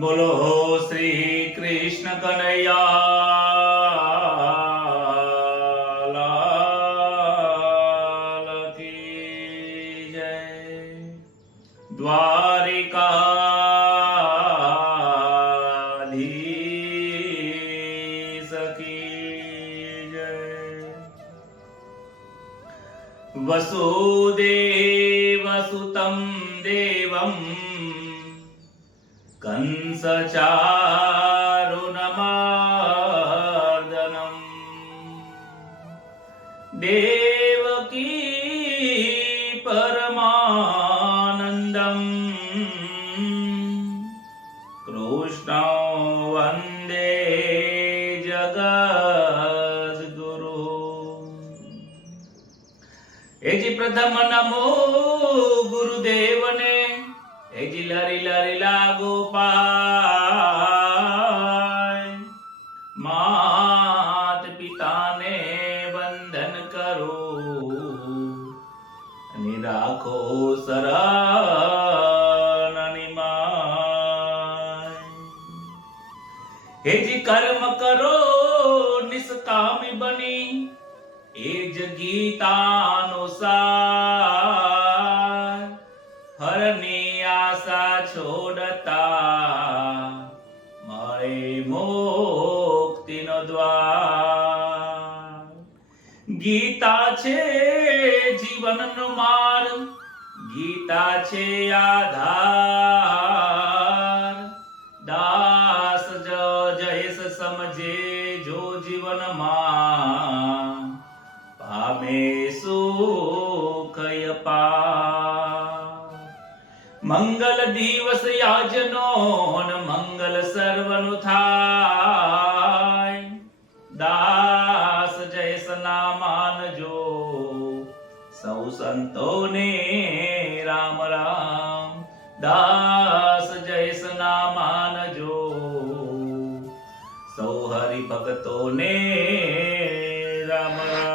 બોલો શ્રી કૃષ્ણ કનૈયા લાલ કી જય। દ્વારિકાધીશ કી જય। વસુદેવ સુતં દેવં કંસચારુનમર્દનમ દેવકી પરમાનંદમ કૃષ્ણ વંદે જગદ્ગુરુ। એજી પ્રથમ નમો ગુરુદેવને, એજી લરી લરી લાગો પાય। માત પિતાને વંદન કરો અને રાખો શરણની માય। એજી કર્મ કરો નિષ્કામી બની, એ જ ગીતાનો સાર। હરની આશા છોડતા મળે મુક્તિનો દ્વાર। ગીતા છે જીવનનો માર્ગ, ગીતા છે આધાર। દાસ જયેશ સમજે જો જીવનમાં, પામે સુખ અપાર। મંગલ દિવસ યાજનો મંગલ સર્વનું થાય। દાસ જયસના માનજો સૌ સંતોને રામ રામ। દાસ જયસના માનજો સૌ હરિ ભક્તોને રામ રામ।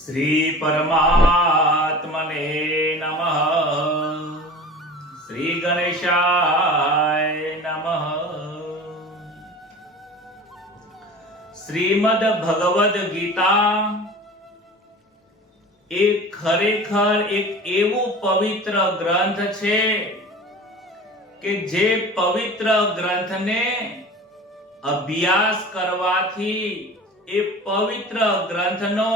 શ્રી પરમાત્મને નમઃ। શ્રી ગણેશાય નમઃ। શ્રીમદ ભગવદ ગીતા એ ખરેખર એક એવું પવિત્ર ગ્રંથ છે કે જે પવિત્ર ગ્રંથને અભ્યાસ કરવાથી, એ પવિત્ર ગ્રંથનો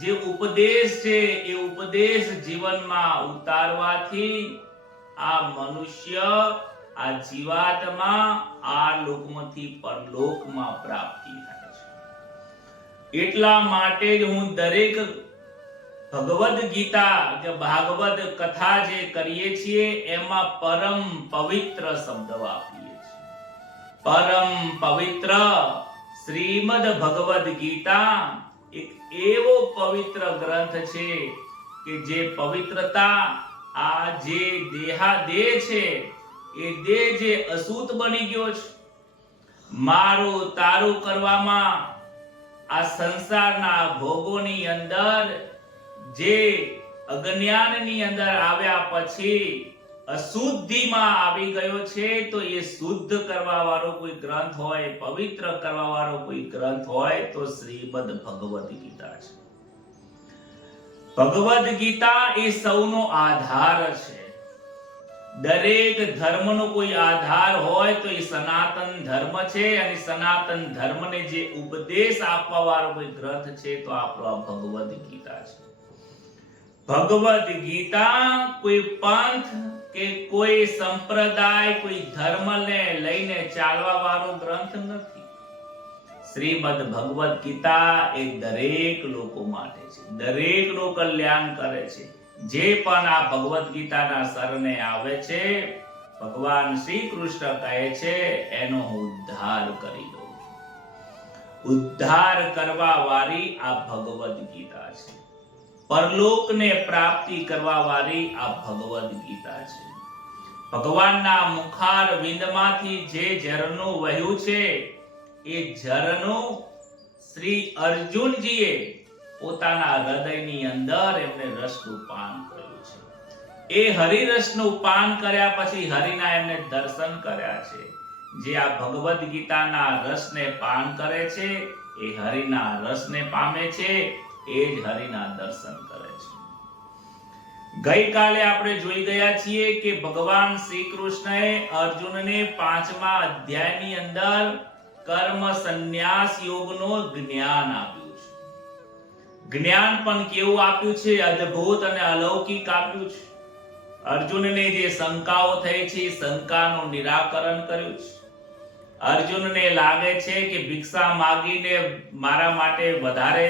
જે ઉપદેશ છે એ ઉપદેશ જીવનમાં ઉતારવાથી આ મનુષ્ય, આ જીવાત્મા આ લોકમાંથી પરલોકમાં પ્રાપ્તિ થાય છે। એટલા માટે જ હું દરેક ભગવદ ગીતા કે ભાગવત કથા જે કરીએ છીએ એમાં પરમ પવિત્ર શબ્દ વાપરીએ છીએ। પરમ પવિત્ર શ્રીમદ ભગવદ ગીતા એક એવો પવિત્ર ગ્રંથ છે કે જે પવિત્રતા, આ જે દેહાદેહ છે એ દેહ જે અશુદ્ધ બની ગયો છે, મારું તારું કરવામાં આ સંસારના ભોગોની અંદર જે અજ્ઞાનની અંદર આવ્યા પછી અશુદ્ધિમાં આવી ગયો છે, તો એ શુદ્ધ કરવા વાળો કોઈ ગ્રંથ હોય, પવિત્ર કરવા વાળો કોઈ ગ્રંથ હોય તો શ્રીમદ ભગવદ ગીતા છે। ભગવદ ગીતા એ સૌનો આધાર છે। દરેક ધર્મનો કોઈ આધાર હોય તો એ સનાતન ધર્મ છે, અને સનાતન ધર્મને જે ઉપદેશ આપવા વાળો કોઈ ગ્રંથ છે તો આપણો આ ભગવદ ગીતા છે। ભગવદ ગીતા કોઈ પંથ કે કોઈ સંપ્રદાય, કોઈ ધર્મને લઈને ચાલવા વાળો ગ્રંથ નથી। શ્રીમદ ભગવદ ગીતા એ દરેક લોકો માટે છે, દરેકનું કલ્યાણ કરે છે। જે પણ આ ભગવદ ગીતાના શરણે આવે છે, ભગવાન શ્રી કૃષ્ણ કહે છે એનો હું ઉદ્ધાર કરી દઉં છું। ઉદ્ધાર કરવા વાળી આ ભગવદ ગીતા છે। પરલોકને પ્રાપ્તિ કરવા વાળી આ ભગવદ ગીતા છે। ભગવાનના મુખાર વિંદમાંથી જે ઝરણું વહ્યું છે, એ ઝરણું શ્રી અર્જુનજીએ પોતાના હૃદયની અંદર એમને રસનું પાન કર્યું છે। એ હરિરસનું પાન કર્યા પછી હરિના એમને દર્શન કર્યા છે. જે આ ભગવદ ગીતાના રસને પાન કરે છે એ હરિના રસને પામે છે, એ જ હરિના દર્શન કરે છે. ગઈકાલે આપણે જોઈ ગયા છીએ કે ભગવાન શ્રી કૃષ્ણએ અર્જુનને 5મા અધ્યાયની અંદર કર્મ સંન્યાસ યોગનો જ્ઞાન આપ્યું છે. જ્ઞાન પણ કેવું આપ્યું છે? અદ્ભુત અને અલૌકિક આપ્યું છે. અર્જુનને જે શંકાઓ થઈ છે શંકાનું નિરાકરણ કર્યું છે. અર્જુનને લાગે છે કે ભિક્ષા માંગીને મારા માટે વધારે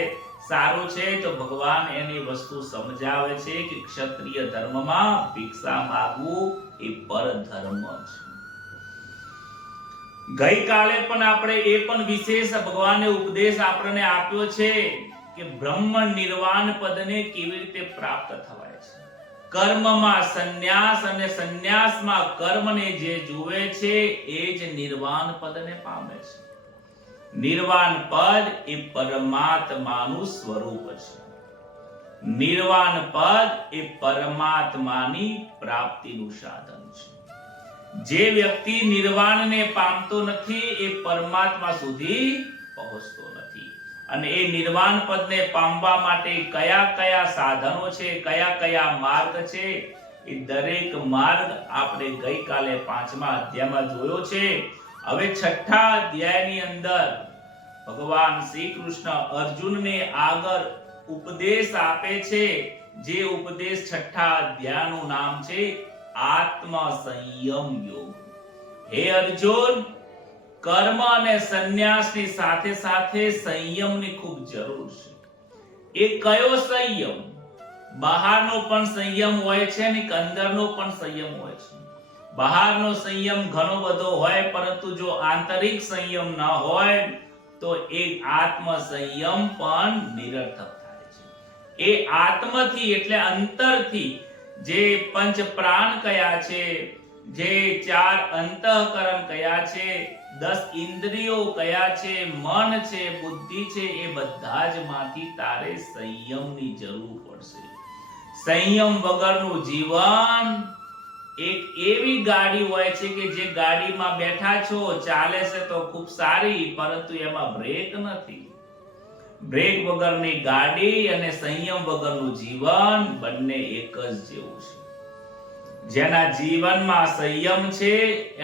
સારું છે, તો ભગવાન એની વસ્તુ સમજાવે છે કે ક્ષત્રિય ધર્મમાં ભિક્ષા માંગવું એ પરધર્મ છે. ગઈકાલે પણ આપણે એ પણ વિશેષ ભગવાને ઉપદેશ આપણને આપ્યો છે કે બ્રહ્મ નિર્વાણ પદને કેવી રીતે પ્રાપ્ત થવાય છે. કર્મમાં સંન્યાસ અને સંન્યાસમાં કર્મને જે જુએ છે એ જ નિર્વાણ પદને પામે છે. નિર્વાણ પદ એ પરમાત્માનું સ્વરૂપ છે. નિર્વાણ પદ એ પરમાત્માની પ્રાપ્તિનું સાધન છે. જે વ્યક્તિ નિર્વાણને પામતો નથી એ પરમાત્મા સુધી પહોંચતો નથી. અને એ નિર્વાણ પદને પામવા માટે કયા કયા સાધનો છે, કયા કયા માર્ગ છે, એ દરેક માર્ગ આપણે ગઈકાલે 5મા અધ્યાયમાં જોયો છે. હવે 6થા અધ્યાયની અંદર ભગવાન શ્રી કૃષ્ણ અર્જુનને આગળ ઉપદેશ આપે છે. જે ઉપદેશ 6થા અધ્યાયનું નામ છે આત્મ સંયમ યોગ. હે અર્જુન, કર્મ અને સંન્યાસની સાથે સાથે સંયમની ખૂબ જરૂર છે. એ કયો સંયમ? બહારનો પણ સંયમ હોય છે અને અંદરનો પણ સંયમ હોય છે. બહારનો સંયમ ઘણો બધો હોય, પરંતુ જો આંતરિક સંયમ ન હોય તો એ આત્મ સંયમ પણ નિરર્થક થાય છે. એ આત્મથી એટલે અંતરથી જે પંચ પ્રાણ કયા છે, જે 4 અંતઃકરણ કયા છે, 10 ઇન્દ્રિયો કયા છે, મન છે, બુદ્ધિ છે, એ બધા જ માંથી તારે સંયમની જરૂર પડશે. સંયમ વગરનું જીવન એક એવી ગાડી હોય છે કે જે ગાડીમાં બેઠા છો, ચાલે છે તો ખૂબ સારી, પરંતુ એમાં બ્રેક નથી. બ્રેક વગરની ગાડી અને સંયમ વગરનું જીવન બંને એક જ જેવું છે. જેના જીવનમાં સંયમ છે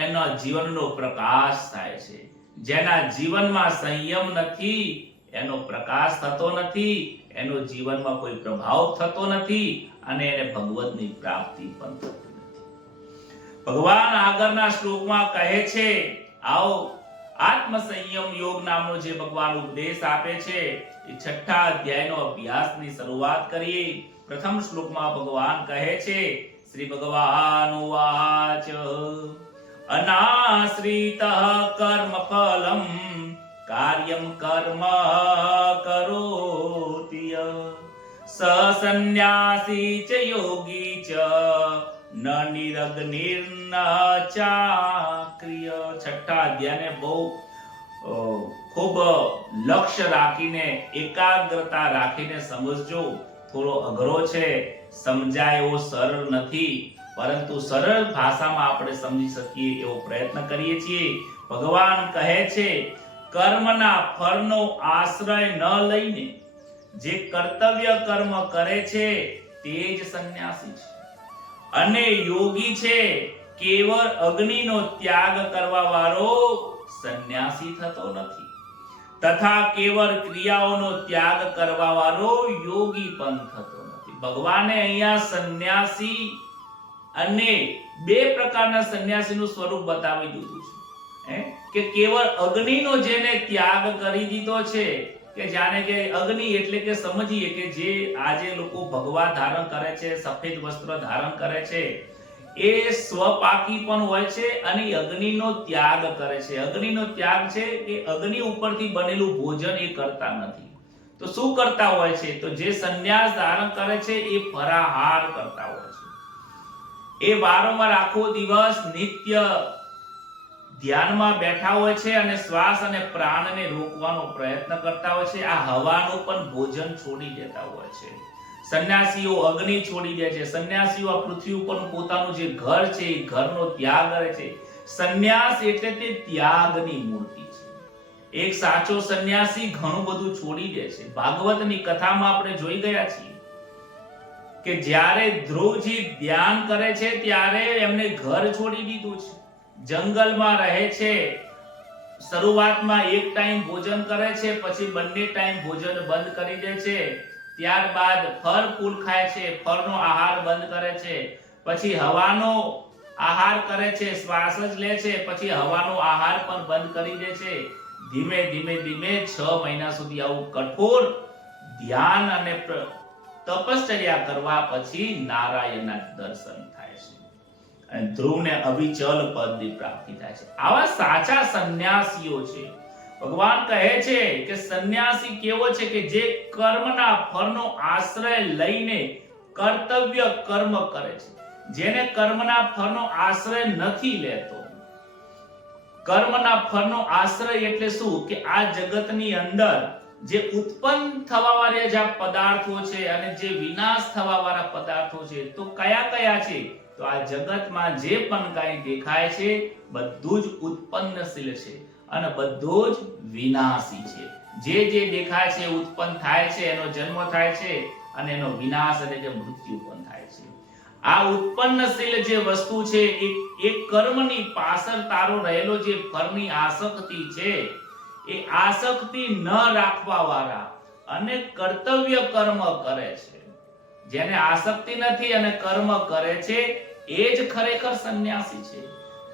એના જીવનનો પ્રકાશ થાય છે. જેના જીવનમાં સંયમ નથી એનો પ્રકાશ થતો નથી, એનો જીવનમાં કોઈ પ્રભાવ થતો નથી અને એને ભગવતની પ્રાપ્તિ પણ થતી નથી. ભગવાન આગળના શ્લોકમાં કહે છે, આવો આત્મ સંયમ યોગ નામનો જે ભગવાન ઉપદેશ આપે છે એ 6થા અધ્યાયનો અભ્યાસની શરૂઆત કરીએ. પ્રથમ શ્લોકમાં ભગવાન કહે છે, શ્રી ભગવાન ઉવાચ અનાશ્રિતઃ કર્મ ફલમ કાર્યમ કર્મ કરોતિ સ સંન્યાસી ચ યોગી ચ ન નિરગ્નિર્ન ચાક્રિય. 6થા અધ્યાયને બહુ ખૂબ લક્ષ્ય રાખીને, એકાગ્રતા રાખીને સમજજો. થોડો અઘરો છે, સમજાય એવો સરળ નથી, પરંતુ સરળ ભાષામાં આપણે સમજી શકીએ એવો પ્રયત્ન કરીએ છીએ. ભગવાન કહે છે, કર્મના ફળનો આશ્રય ન લઈને જે કર્તવ્ય કર્મ કરે છે તે જ સંન્યાસી છે. અને યોગી છે, કેવળ અગ્નિનો ત્યાગ કરવા વાળો સંન્યાસી થતો નથી, તથા કેવળ ક્રિયાઓનો ત્યાગ કરવા વાળો યોગી પણ થતો નથી. ભગવાને અહીંયા સંન્યાસી અને 2 પ્રકારના સંન્યાસીનું સ્વરૂપ બતાવી દીધું છે. કે કેવળ અગ્નિનો જેને ત્યાગ કરી દીધો છે, કે જાણે કે અગ્નિ એટલે કે સમજીએ કે જે આજે લોકો ભગવા ધારણ કરે છે, સફેદ વસ્ત્ર ધારણ કરે છે, એ સ્વપાકી પણ હોય છે અને અગ્નિનો ત્યાગ કરે છે. અગ્નિનો ત્યાગ છે એ અગ્નિ ઉપરથી બનેલું ભોજન એ કરતા નથી. તો શું કરતા હોય છે? તો જે સંન્યાસ ધારણ કરે છે એ ફરાહાર કરતા હોય છે. એ વારંવાર આખો દિવસ નિત્ય ધ્યાનમાં બેઠા હોય છે અને શ્વાસ અને પ્રાણને રોકવાનો પ્રયત્ન કરતા હોય છે. આ હવાનું પણ ભોજન છોડી દેતા હોય છે. સંન્યાસીઓ અગ્નિ છોડી દે છે, સંન્યાસીઓ આ પૃથ્વી ઉપરનું પોતાનું જે ઘર છે એ ઘરનો ત્યાગ કરે છે. સંન્યાસ એટલે તે ત્યાગની મૂર્તિ છે. એક સાચો સંન્યાસી ઘણું બધું છોડી દે છે. ભાગવતની કથામાં આપણે જોઈ ગયા છીએ કે જ્યારે ધ્રુવજી ધ્યાન કરે છે ત્યારે એમને ઘર છોડી દીધું છે, જંગલમાં રહે છે. શરૂઆતમાં એક ટાઈમ ભોજન કરે છે, પછી બંને ટાઈમ ભોજન બંધ કરી દે છે. ત્યારબાદ ફળ ફૂલ ખાય છે, ફળનો આહાર બંધ કરે છે, પછી હવાનો આહાર કરે છે, શ્વાસ જ લે છે, પછી હવાનો આહાર પણ બંધ કરી દે છે. ધીમે ધીમે ધીમે 6 મહિના સુધી આવું કઠોર ધ્યાન અને તપશ્ચર્યા કરવા પછી નારાયણના દર્શન થાય છે અને ધ્રુવને અવિચલ પદની પ્રાપ્તિ થાય છે. આવા સાચા સંન્યાસીઓ છે. ભગવાન કહે છે કે સંન્યાસી કેવો છે કે જે કર્મના ફળનો આશ્રય લઈને કર્તવ્ય કર્મ કરે છે, જેને કર્મના ફળનો આશ્રય નથી લેતો. કર્મના ફળનો આશ્રય એટલે શું કે આ જગતની અંદર જે ઉત્પન્ન થવા વાળા જે પદાર્થો છે અને જે વિનાશ થવા વાળા પદાર્થો છે તો કયા કયા છે? તો આ જગતમાં જે પણ કાંઈ દેખાય છે બધું જ ઉત્પન્નશીલ છે અને બધું જ વિનાશી છે. જે જે દેખાય છે ઉત્પન્ન થાય છે, એનો જન્મ થાય છે અને એનો વિનાશ એટલે કે મૃત્યુ પણ થાય છે. આ ઉત્પન્નશીલ જે વસ્તુ છે એક કર્મની પાછળ તારો રહેલો જે ફળની આસક્તિ છે એ આસક્તિ ન રાખવા વાળા અને કર્તવ્ય કર્મ કરે છે. જેને આસક્તિ નથી અને કર્મ કરે છે એ જ ખરેખર સંન્યાસી છે.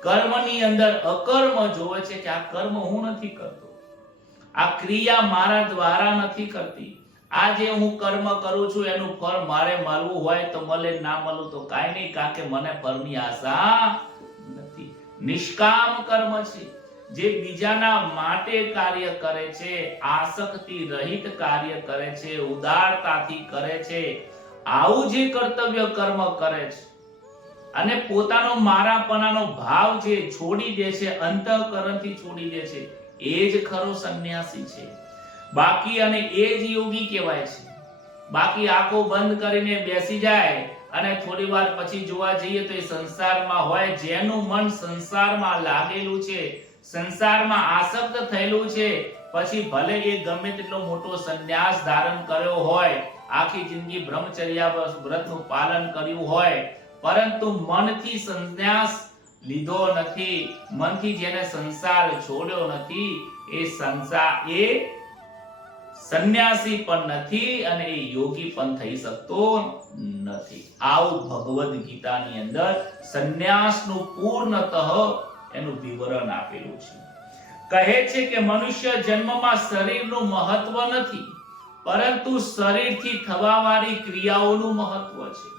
કર્મની અંદર અકર્મ જોવે છે કે આ કર્મ હું નથી કરતો, આ ક્રિયા મારા દ્વારા નથી કરતી, આ જે હું કર્મ કરું છું એનું ફળ મારે મળવું હોય તો મળે, ના મળવું તો કાંઈ નહીં, કારણ કે મને ફળની આશા નથી. નિષ્કામ કર્મ છે, જે બીજાના માટે કાર્ય કરે છે, આસક્તિ રહિત કાર્ય કરે છે, ઉદારતાથી કરે છે. આવું જે કર્તવ્ય કર્મ કરે છે અને પોતાનો મારાપણાનો ભાવ જે છોડી દે છે, અંતઃકરણથી છોડી દે છે, એ જ ખરો સંન્યાસી છે. બાકી અને એ જ યોગી કહેવાય છે. બાકી આંખો બંધ કરીને બેસી જાય અને થોડી વાર પછી જોવા જઈએ તો એ સંસારમાં હોય, જેનું મન સંસારમાં લાગેલું છે, સંસારમાં આસક્ત થયેલું છે, પછી ભલે એ ગમે તેટલો મોટો સંન્યાસ ધારણ કર્યો હોય, આખી જિંદગી બ્રહ્મચર્ય વ્રતનું પાલન કર્યું હોય, પરંતુ મનથી સંન્યાસ લીધો નથી, મનથી જેને સંસાર છોડ્યો નથી, એ સંન્યાસી પણ નથી અને એ યોગી પણ થઈ શકતો નથી. આવું ભગવદ ગીતાની અંદર સંન્યાસનું પૂર્ણતઃ એનું વિવરણ આપેલું છે. કહે છે કે મનુષ્ય જન્મમાં શરીરનું મહત્વ નથી, પરંતુ શરીરથી થવા વાળી ક્રિયાઓનું મહત્વ છે.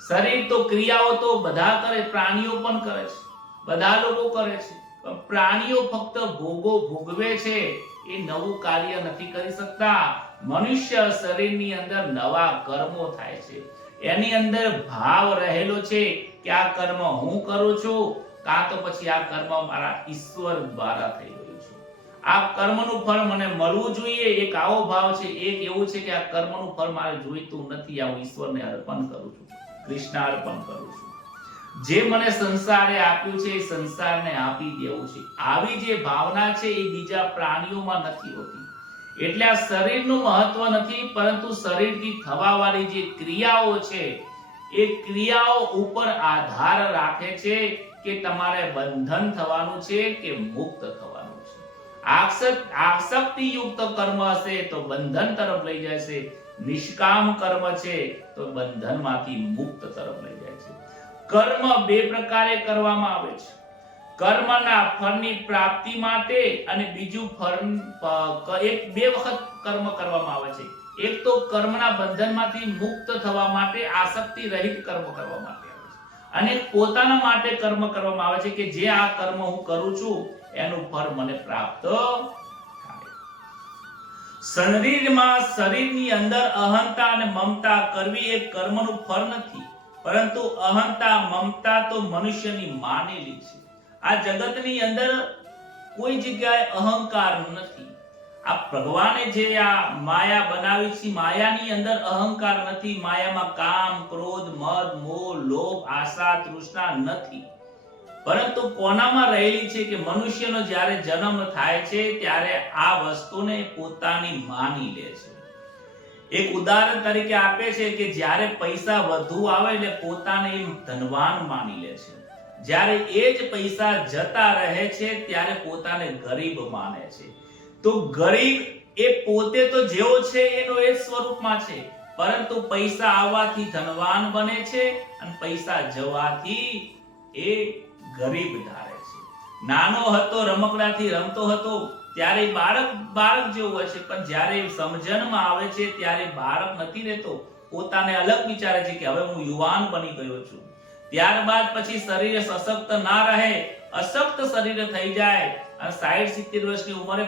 શરીર તો ક્રિયાઓ તો બધા કરે, પ્રાણીઓ પણ કરે છે, બધા લોકો કરે છે, પણ પ્રાણીઓ ફક્ત ભોગો ભોગવે છે, એ નવું કાર્ય નથી કરી શકતા. મનુષ્ય શરીરની અંદર નવા કર્મો થાય છે, એની અંદર ભાવ રહેલો છે કે આ કર્મ હું કરું છું, કાં તો પછી આ કર્મ મારા ઈશ્વર દ્વારા થઈ રહ્યું છે, આ કર્મનું ફળ મને મળવું જોઈએ, એક આવો ભાવ છે. એક એવું છે કે આ કર્મનું ફળ મારે જોઈતું નથી, આ હું ઈશ્વરને અર્પણ કરું છું, કૃષ્ણ અર્પણ કરું છું. જે મને સંસારે આપ્યું છે એ સંસારને આપી દેવું છે. આવી જે ભાવના છે એ બીજા પ્રાણીઓમાં નથી હોતી. એટલે આ શરીરનું મહત્વ નથી, પરંતુ શરીરથી થવા વાળી જે ક્રિયાઓ છે એ ક્રિયાઓ ઉપર આધાર રાખે છે કે તમારે બંધન થવાનું છે કે મુક્ત થવાનું છે. આસક્તિ યુક્ત કર્મ હશે તો બંધન તરફ લઈ જશે, નિષ્કામ કર્મ છે તો બંધનમાંથી મુક્ત તરફ લઈ જાય છે. કર્મ બે પ્રકારે કરવામાં આવે છે. કર્મના ફળની પ્રાપ્તિ માટે અને બીજું બે વખત કર્મ કરવામાં આવે છે. એક તો કર્મના બંધનમાંથી મુક્ત થવા માટે આસક્તિ રહિત કર્મ કરવા માટે આવે છે, અને પોતાના માટે કર્મ કરવામાં આવે છે કે જે આ કર્મ હું કરું છું એનું ફળ મને પ્રાપ્ત થાય. શરીરની અંદર અહંતા અને મમતા કરવી એ કર્મનું ફળ નથી, પરંતુ અહંતા મમતા તો મનુષ્યની માનેલી છે. આ જગતની અંદર કોઈ જગ્યાએ અહંકાર નથી. આ ભગવાને જે આ માયા બનાવી છે, માયાની અંદર અહંકાર નથી, માયામાં કામ, ક્રોધ, મદ, મોહ, લોભ, આશા, તૃષ્ણા નથી, પરંતુ કોનામાં રહેલી છે કે મનુષ્યનો જ્યારે જન્મ થાય છે ત્યારે આ વસ્તુને પોતાની માની લે છે. એક ઉદાહરણ તરીકે આપે છે કે જ્યારે પૈસા વધુ આવે એટલે પોતાને ધનવાન માની લે છે, જ્યારે એ જ પૈસા જતા રહે છે ત્યારે પોતાને ગરીબ માને છે. તો ગરીબ એ પોતે તો જેવો છે એનો એ સ્વરૂપમાં છે, પરંતુ પૈસા આવવાથી ધનવાન બને છે અને પૈસા જવાથી એ ગરીબ ધારે છે. નાનો હતો, રમકડાથી રમતો હતો ત્યારે બાળક જેવું હોય છે, પણ જ્યારે સમજણમાં આવે છે ત્યારે બાળક નથી રહેતો, પોતાને અલગ વિચારે છે કે હવે હું યુવાન બની ગયો છું. ત્યારબાદ પછી શરીર સશક્ત ના રહે, અશક્ત શરીર થઈ જાય અને 60-70 વર્ષની ઉંમરે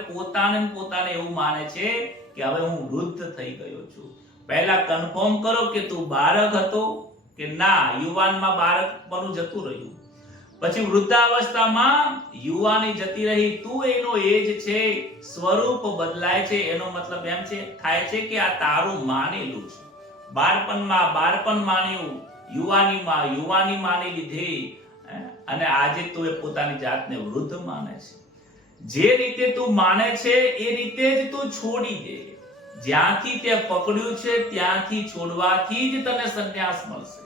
પોતાને એવું માને છે કે હવે હું વૃદ્ધ થઈ ગયો છું. પહેલા કન્ફર્મ કરો કે તું બાળક હતો કે ના, યુવાનમાં બાળકપણું જતું રહ્યું, પછી વૃદ્ધાવસ્થામાં યુવાની જતી રહી, તું એનો એજ છે, સ્વરૂપ બદલાય છે, એનો મતલબ એમ છે થાય છે કે આ તારું માનેલું છે. બાળપણમાં બાળપણ માન્યું, યુવાનીમાં યુવાની માની લીધી અને આજે તું એ પોતાની જાતને વૃદ્ધ માને છે. જે રીતે તું માને છે એ રીતે જ તું છોડી દે. જ્યાંથી તે પકડ્યું છે ત્યાંથી છોડવાથી જ તને સંન્યાસ મળશે.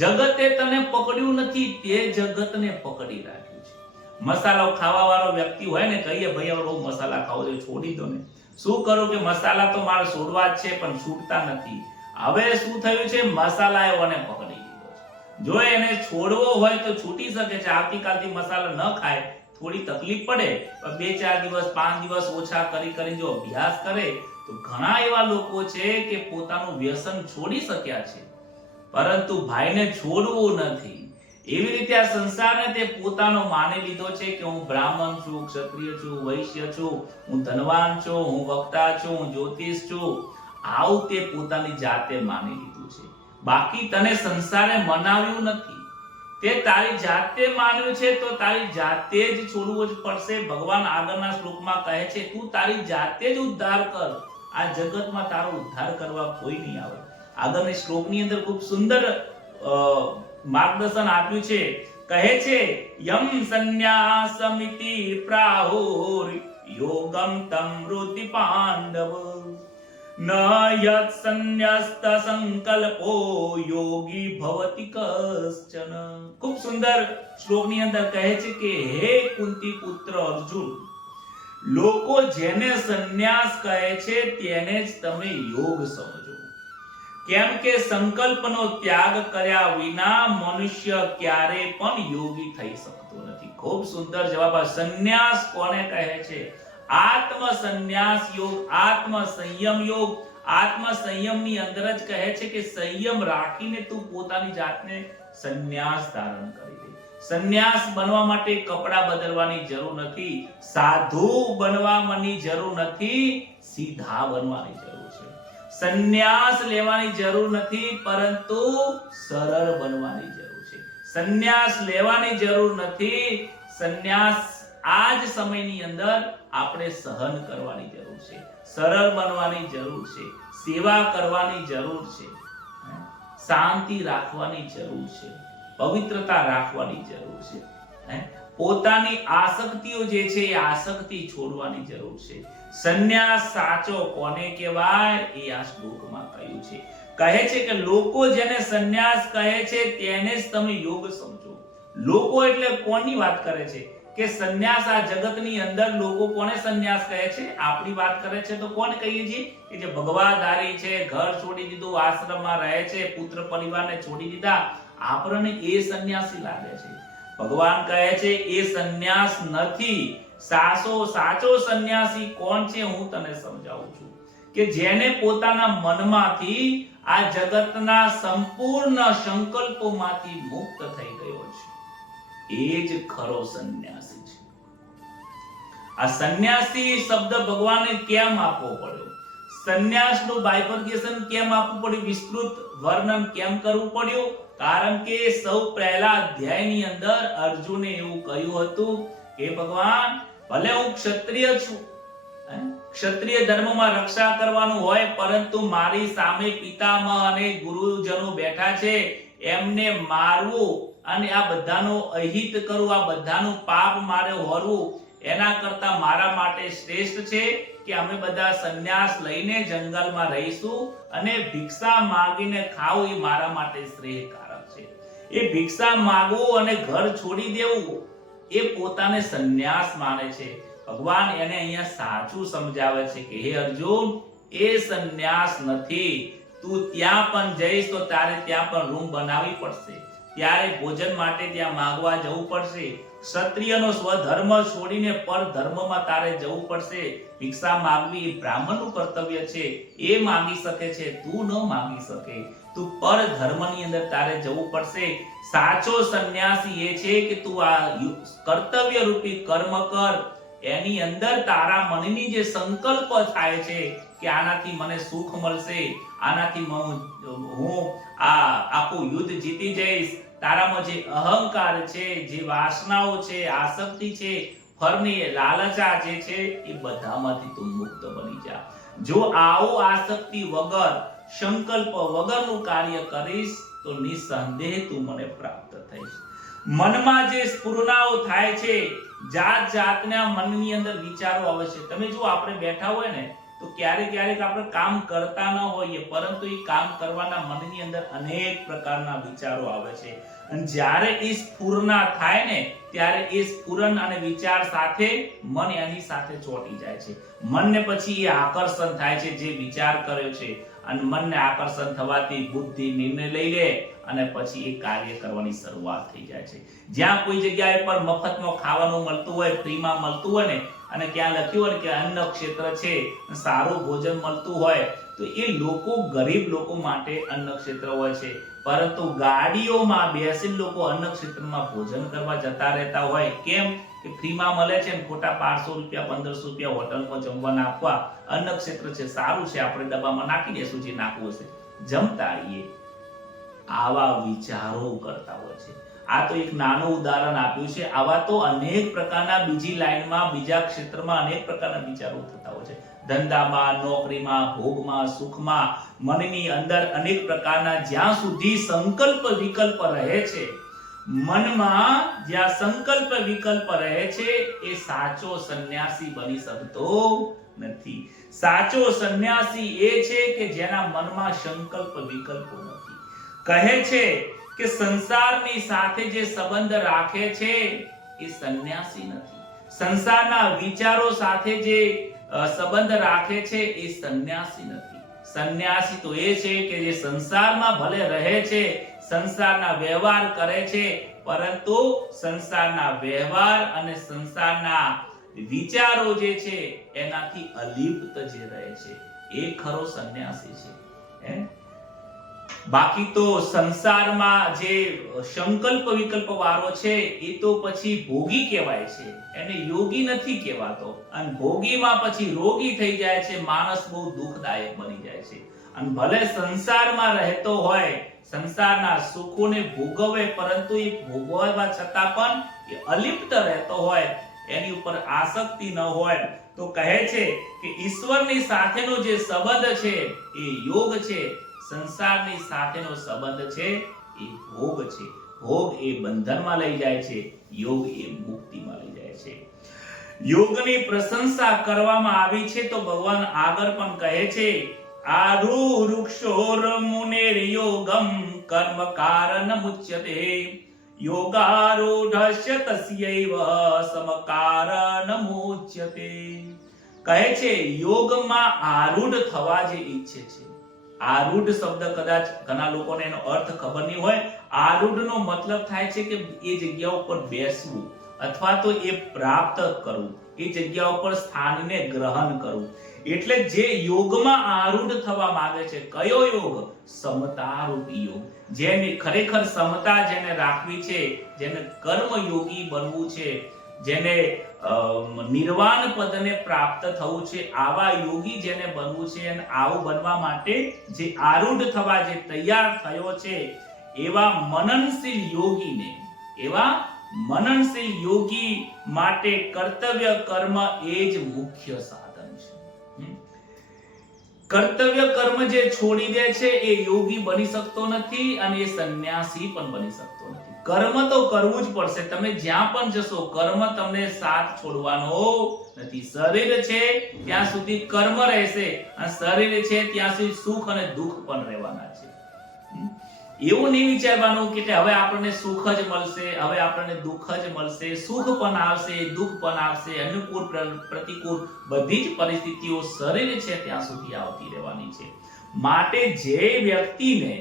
જગતે તને પકડ્યું નથી, તે જગતને પકડી રાખ્યું છે. મસાલો ખાવા વાળો વ્યક્તિ હોય ને, કહીએ ભાઈ હવે બહુ મસાલા ખાવો છે, છોડી દો ને. શું કરું કે મસાલા તો મારે છોડવા જ છે પણ છૂટતા નથી. હવે શું થયું છે, મસાલા એઓને પકડી લીધો છે. જો એને છોડવો હોય તો છૂટી શકે છે. આવતીકાલથી મસાલા ન ખાય, થોડી તકલીફ પડે, પણ 2-4 દિવસ 5 દિવસ ઓછા કરી જો અભ્યાસ કરે તો ઘણા એવા લોકો છે કે પોતાનું વ્યસન છોડી શક્યા છે, પરંતુ ભાઈને છોડવું નથી. એવી રીતે આ સંસારને તે પોતાનો માની લીધો છે કે હું બ્રાહ્મણ છું, ક્ષત્રિય છું, વૈશ્ય છું, હું ધનવાન છું, હું વક્તા છું, હું જ્યોતિષ છું. આવું તે પોતાની જાતે માની લીધું છે. બાકી તને સંસારે મનાવ્યું નથી, તે તારી જાતે માન્યું છે, તો તારી જાતે જ છોડવું જ પડશે. ભગવાન આગળના શ્લોકમાં કહે છે તું તારી જાતે જ ઉદ્ધાર કર, આ જગતમાં તારો ઉદ્ધાર કરવા કોઈ નહીં આવે. આગળની શ્લોકની અંદર ખૂબ સુંદર માર્ગદર્શન આપ્યું છે. કહે છે યમ સંન્યાસમિતિ પ્રાહુર યોગમ તમ વૃત્તિ પાંડવ ન યત સંન્યસ્ત સંકલ્પો યોગી ભવતિ કશ્ચન. ખૂબ સુંદર શ્લોકની અંદર કહે છે કે હે કુંતી પુત્ર અર્જુન, લોકો જેને સંન્યાસ કહે છે તેને જ તમે યોગ સમજો. કેમ કે સંકલ્પનો ત્યાગ કર્યા વિના મનુષ્ય ક્યારે પણ યોગી થઈ શકતો નથી. ખૂબ સુંદર જવાબ. સંન્યાસ કોને કહે છે? આત્મ સંન્યાસ યોગ, આત્મ સંયમ યોગ. આત્મ સંયમની અંદર જ કહે છે કે સંયમ રાખીને તું પોતાની જાતને સંન્યાસ ધારણ કરી દે. સંન્યાસ બનવા માટે કપડા બદલવાની જરૂર નથી, સાધુ બનવાની જરૂર નથી, સીધા બનવાની જરૂર છે. સંન્યાસ લેવાની જરૂર નથી, પરંતુ સરળ બનવાની જરૂર છે. સંન્યાસ લેવાની જરૂર નથી, સંન્યાસ આ જ સમયની અંદર આપણે સહન કરવાની જરૂર છે, સરળ બનવાની જરૂર છે, સેવા કરવાની જરૂર છે, શાંતિ રાખવાની જરૂર છે, પવિત્રતા રાખવાની જરૂર છે, પોતાની આસક્તિઓ જે છે એ આસક્તિ છોડવાની જરૂર છે. સંન્યાસ સાચો કોને કહેવાય એ આ શ્લોકમાં કહ્યું છે. કહે છે કે લોકો જેને સંન્યાસ કહે છે તેને જ તમે યોગ સમજો. લોકો એટલે કોની વાત કરે છે? કે સંન્યાસ આ જગતની અંદર લોકો કોને સંન્યાસ કહે છે? આપણી વાત કરે છે તો કોને કહીએ છીએ? કે જે ભગવાધારી છે, ઘર છોડી દીધું, આશ્રમમાં રહે છે, પુત્ર પરિવારને છોડી દીધા, આપણને એ સંન્યાસી લાગે છે. ભગવાન કહે છે એ સંન્યાસ નથી. સાચો સંન્યાસી કોણ છે હું તને સમજાવું છું. કે જેને પોતાના મનમાંથી આ જગતના સંપૂર્ણ સંકલ્પોમાંથી મુક્ત થઈ ગયો છે, એ જ ખરો સંન્યાસી છે. આ સંન્યાસી શબ્દ ભગવાને કેમ આપવો પડ્યો? સંન્યાસનું બાયફર્કેશન કેમ આપવું પડ્યું? વિસ્તૃત વર્ણન કેમ કરવું પડ્યું? કારણ કે સૌ પહેલા અધ્યાયની અંદર અર્જુને એવું કહ્યું હતું કે ભગવાન, ભલે હું ક્ષત્રિય છું ક્ષત્રિય ધર્મમાં રક્ષા કરવાનું હોય, પરંતુ મારી સામે પિતામહ અને ગુરુજનો બેઠા છે, એમને મારવું અને આ બધાનું અહિત કરવું, આ બધાનું પાપ મારે હોરવું, એના કરતા મારા માટે શ્રેષ્ઠ છે કે અમે બધા સંન્યાસ લઈને જંગલમાં રહીશું અને ભિક્ષા માંગીને ખાવું, એ મારા માટે શ્રેયકારક છે. એ ભિક્ષા માંગવું અને ઘર છોડી દેવું એ પોતાને સંન્યાસ માને છે. ભગવાન એને અહીંયા સાચું સમજાવે છે કે હે અર્જુન, એ સંન્યાસ નથી. તું ત્યાં પણ જઈશ તો તારે ત્યાં પણ રૂમ બનાવવી પડશે, ત્યારે ભોજન માટે ત્યાં માંગવા જવું પડશે. ક્ષત્રિયનો સ્વધર્મ છોડીને પર ધર્મમાં તારે જવું પડશે. ભિક્ષા માંગવી એ બ્રાહ્મણનું કર્તવ્ય છે, એ માંગી શકે છે, તું ન માંગી શકે. તું પર ધર્મની અંદર તારે જવું પડશે. સાચો સંન્યાસી એ છે કે તું આ કર્તવ્ય રૂપી કર્મ કર, એની અંદર તારા મનની જે સંકલ્પ થાય છે કે આનાથી મને સુખ મળશે, આનાથી હું આ આખું યુદ્ધ જીતી જઈશ, તારામાં જે અહંકાર છે, જે વાસનાઓ છે, આસક્તિ છે, ફરની લાલચા જે છે, એ બધામાંથી તું મુક્ત બની જા. જો આવો આસક્તિ વગર, સંકલ્પ વગરનું કાર્ય કરીશ તો નિસંદેહ તું મને પ્રાપ્ત થઈશ. મનમાં જે સ્ફુરણાઓ થાય છે, જાત જાતના મનની અંદર વિચારો આવે છે. તમે જો આપણે બેઠા હોય ને તો ક્યારેક આપણે કામ કરતા ન હોઈએ, પરંતુ એ કામ કરવાના મનની અંદર અનેક પ્રકારના વિચારો આવે છે. અને જ્યારે એ સ્ફુરણા થાય ને, ત્યારે એ સ્ફુરણ અને વિચાર સાથે મન એની સાથે ચોંટી જાય છે. મનને પછી એ આકર્ષણ થાય છે જે વિચાર કર્યો છે, અને મનને આકર્ષણ થવાથી બુદ્ધિ નિર્ણય લઈ લે અને પછી એ કાર્ય કરવાની શરૂઆત થઈ જાય છે. જ્યાં કોઈ જગ્યાએ પર મફતમાં ખાવાનું મળતું હોય, ફ્રીમાં મળતું હોય ને, અને ક્યાં લખ્યું હોય કે અન્ન ક્ષેત્ર છે, સારું ભોજન મળતું હોય, તો એ લોકો, ગરીબ લોકો માટે અન્ન ક્ષેત્ર હોય છે. પરંતુ ગાડીઓમાં બેસીને લોકો અન્ન ક્ષેત્રમાં ભોજન કરવા જતા રહેતા હોય. કેમ કે ફ્રીમાં મળે છે ને, ખોટા 500 રૂપિયા 1500 રૂપિયા હોટલમાં જમવાના આપવા. અન્ન ક્ષેત્ર છે, સારું છે, આપણે ડબ્બામાં નાખી દેશું જે નાખવું હશે, જમતા આવીએ. આવા વિચારો કરતા હોય છે. આ તો એક નાનું ઉદાહરણ આપ્યું છે. આવા તો અનેક પ્રકારના બીજી લાઈનમાં, બીજા ક્ષેત્રમાં અનેક પ્રકારના વિચારો થતા હોય છે. ધંધામાં, નોકરીમાં, ભોગમાં, સુખમાં, મનની અંદર અનેક પ્રકારના, જ્યાં સુધી સંકલ્પ વિકલ્પ રહે છે, મનમાં જ્યાં સંકલ્પ વિકલ્પ રહે છે, એ સાચો સંન્યાસી બની શકતો નથી. સાચો સંન્યાસી એ છે કે જેના મનમાં સંકલ્પ વિકલ્પો નથી. કહે છે કે સંસારની સાથે જે સંબંધ રાખે છે એ સંન્યાસી નથી. સંસારના વિચારો સાથે જે સંબંધ રાખે છે એ સંન્યાસી નથી. સંન્યાસી તો એ છે કે જે સંસારમાં ભલે રહે છે, સંસારના વ્યવહાર કરે છે, પરંતુ સંસારના વ્યવહાર અને સંસારના વિચારો જે છે એનાથી અલિપ્ત જે રહે છે, એ ખરો સંન્યાસી છે. બાકી તો સંસારમાં જે સંકલ્પ વિકલ્પ વાળો છે એ તો પછી ભોગી કહેવાય છે, એને યોગી નથી કહેવાતો. અને ભોગીમાં પછી રોગી થઈ જાય છે, માણસ બહુ દુઃખદાયક બની જાય છે. અને ભલે સંસારમાં રહેતો હોય, સંસારના સુખોને ભોગવે, પરંતુ એ ભોગવવા છતાં પણ એ અલિપ્ત રહેતો હોય, એની ઉપર આસક્તિ ન હોય, તો કહે છે કે ઈશ્વરની સાથેનો જે સંબંધ છે એ યોગ છે, સંસારની સાથેનો સંબંધ છે એ ભોગ છે. ભોગ એ બંધનમાં લઈ જાય છે, યોગ એ મુક્તિમાં લઈ જાય છે. યોગની પ્રશંસા કરવામાં આવી છે તો ભગવાન આગળ પણ કહે છે, આરૂરુક્ષોર મુનેર યોગમ કર્મ કારણમુચ્યતે યોગારૂઢસ્ય તસ્યૈવ સમકારણમુચ્યતે. કહે છે યોગમાં આરૂઢ થવા જે ઈચ્છે છે. આરૂઢ શબ્દ કદાચ ઘણા લોકોને એનો અર્થ ખબર નહીં હોય. આરૂઢનો મતલબ થાય છે કે એ જગ્યા ઉપર બેસવું, અથવા તો એ પ્રાપ્ત કરવું, એ જગ્યા ઉપર સ્થાનને ગ્રહણ કરવું. એટલે જે યોગમાં આરૂઢ થવા માંગે છે, કયો યોગ? સમતા રૂપી યોગ. જેને ખરેખર સમતા જેને રાખવી છે, જેને કર્મ યોગી બનવું છે, જેને નિર્વાણ પદને પ્રાપ્ત થવું છે, આવા યોગી જેને બનવું છે, અને આવું બનવા માટે જે આરૂઢ થવા જે તૈયાર થયો છે, એવા મનનશીલ યોગી માટે કર્તવ્ય કર્મ એ જ મુખ્ય સાધન છે. કર્તવ્ય કર્મ જે છોડી દે છે એ યોગી બની શકતો નથી અને એ સંન્યાસી પણ બની શકતો નથી. કર્મ તો કરવું જ પડશે. તમે જ્યાં પણ જશો કર્મ તમને સાથ છોડવાનો નથી. શરીર છે ત્યાં સુધી કર્મ રહેશે અને શરીર છે ત્યાં સુધી સુખ અને દુઃખ પણ રહેવાના છે. એવું નહીં વિચારવાનું કે હવે આપણને સુખ જ મળશે, હવે આપણને દુઃખ જ મળશે. સુખ પણ આવશે, દુઃખ પણ આવશે, અનુકૂળ પ્રતિકૂળ બધી જ પરિસ્થિતિઓ શરીર છે ત્યાં સુધી આવતી રહેવાની છે. માટે જે વ્યક્તિને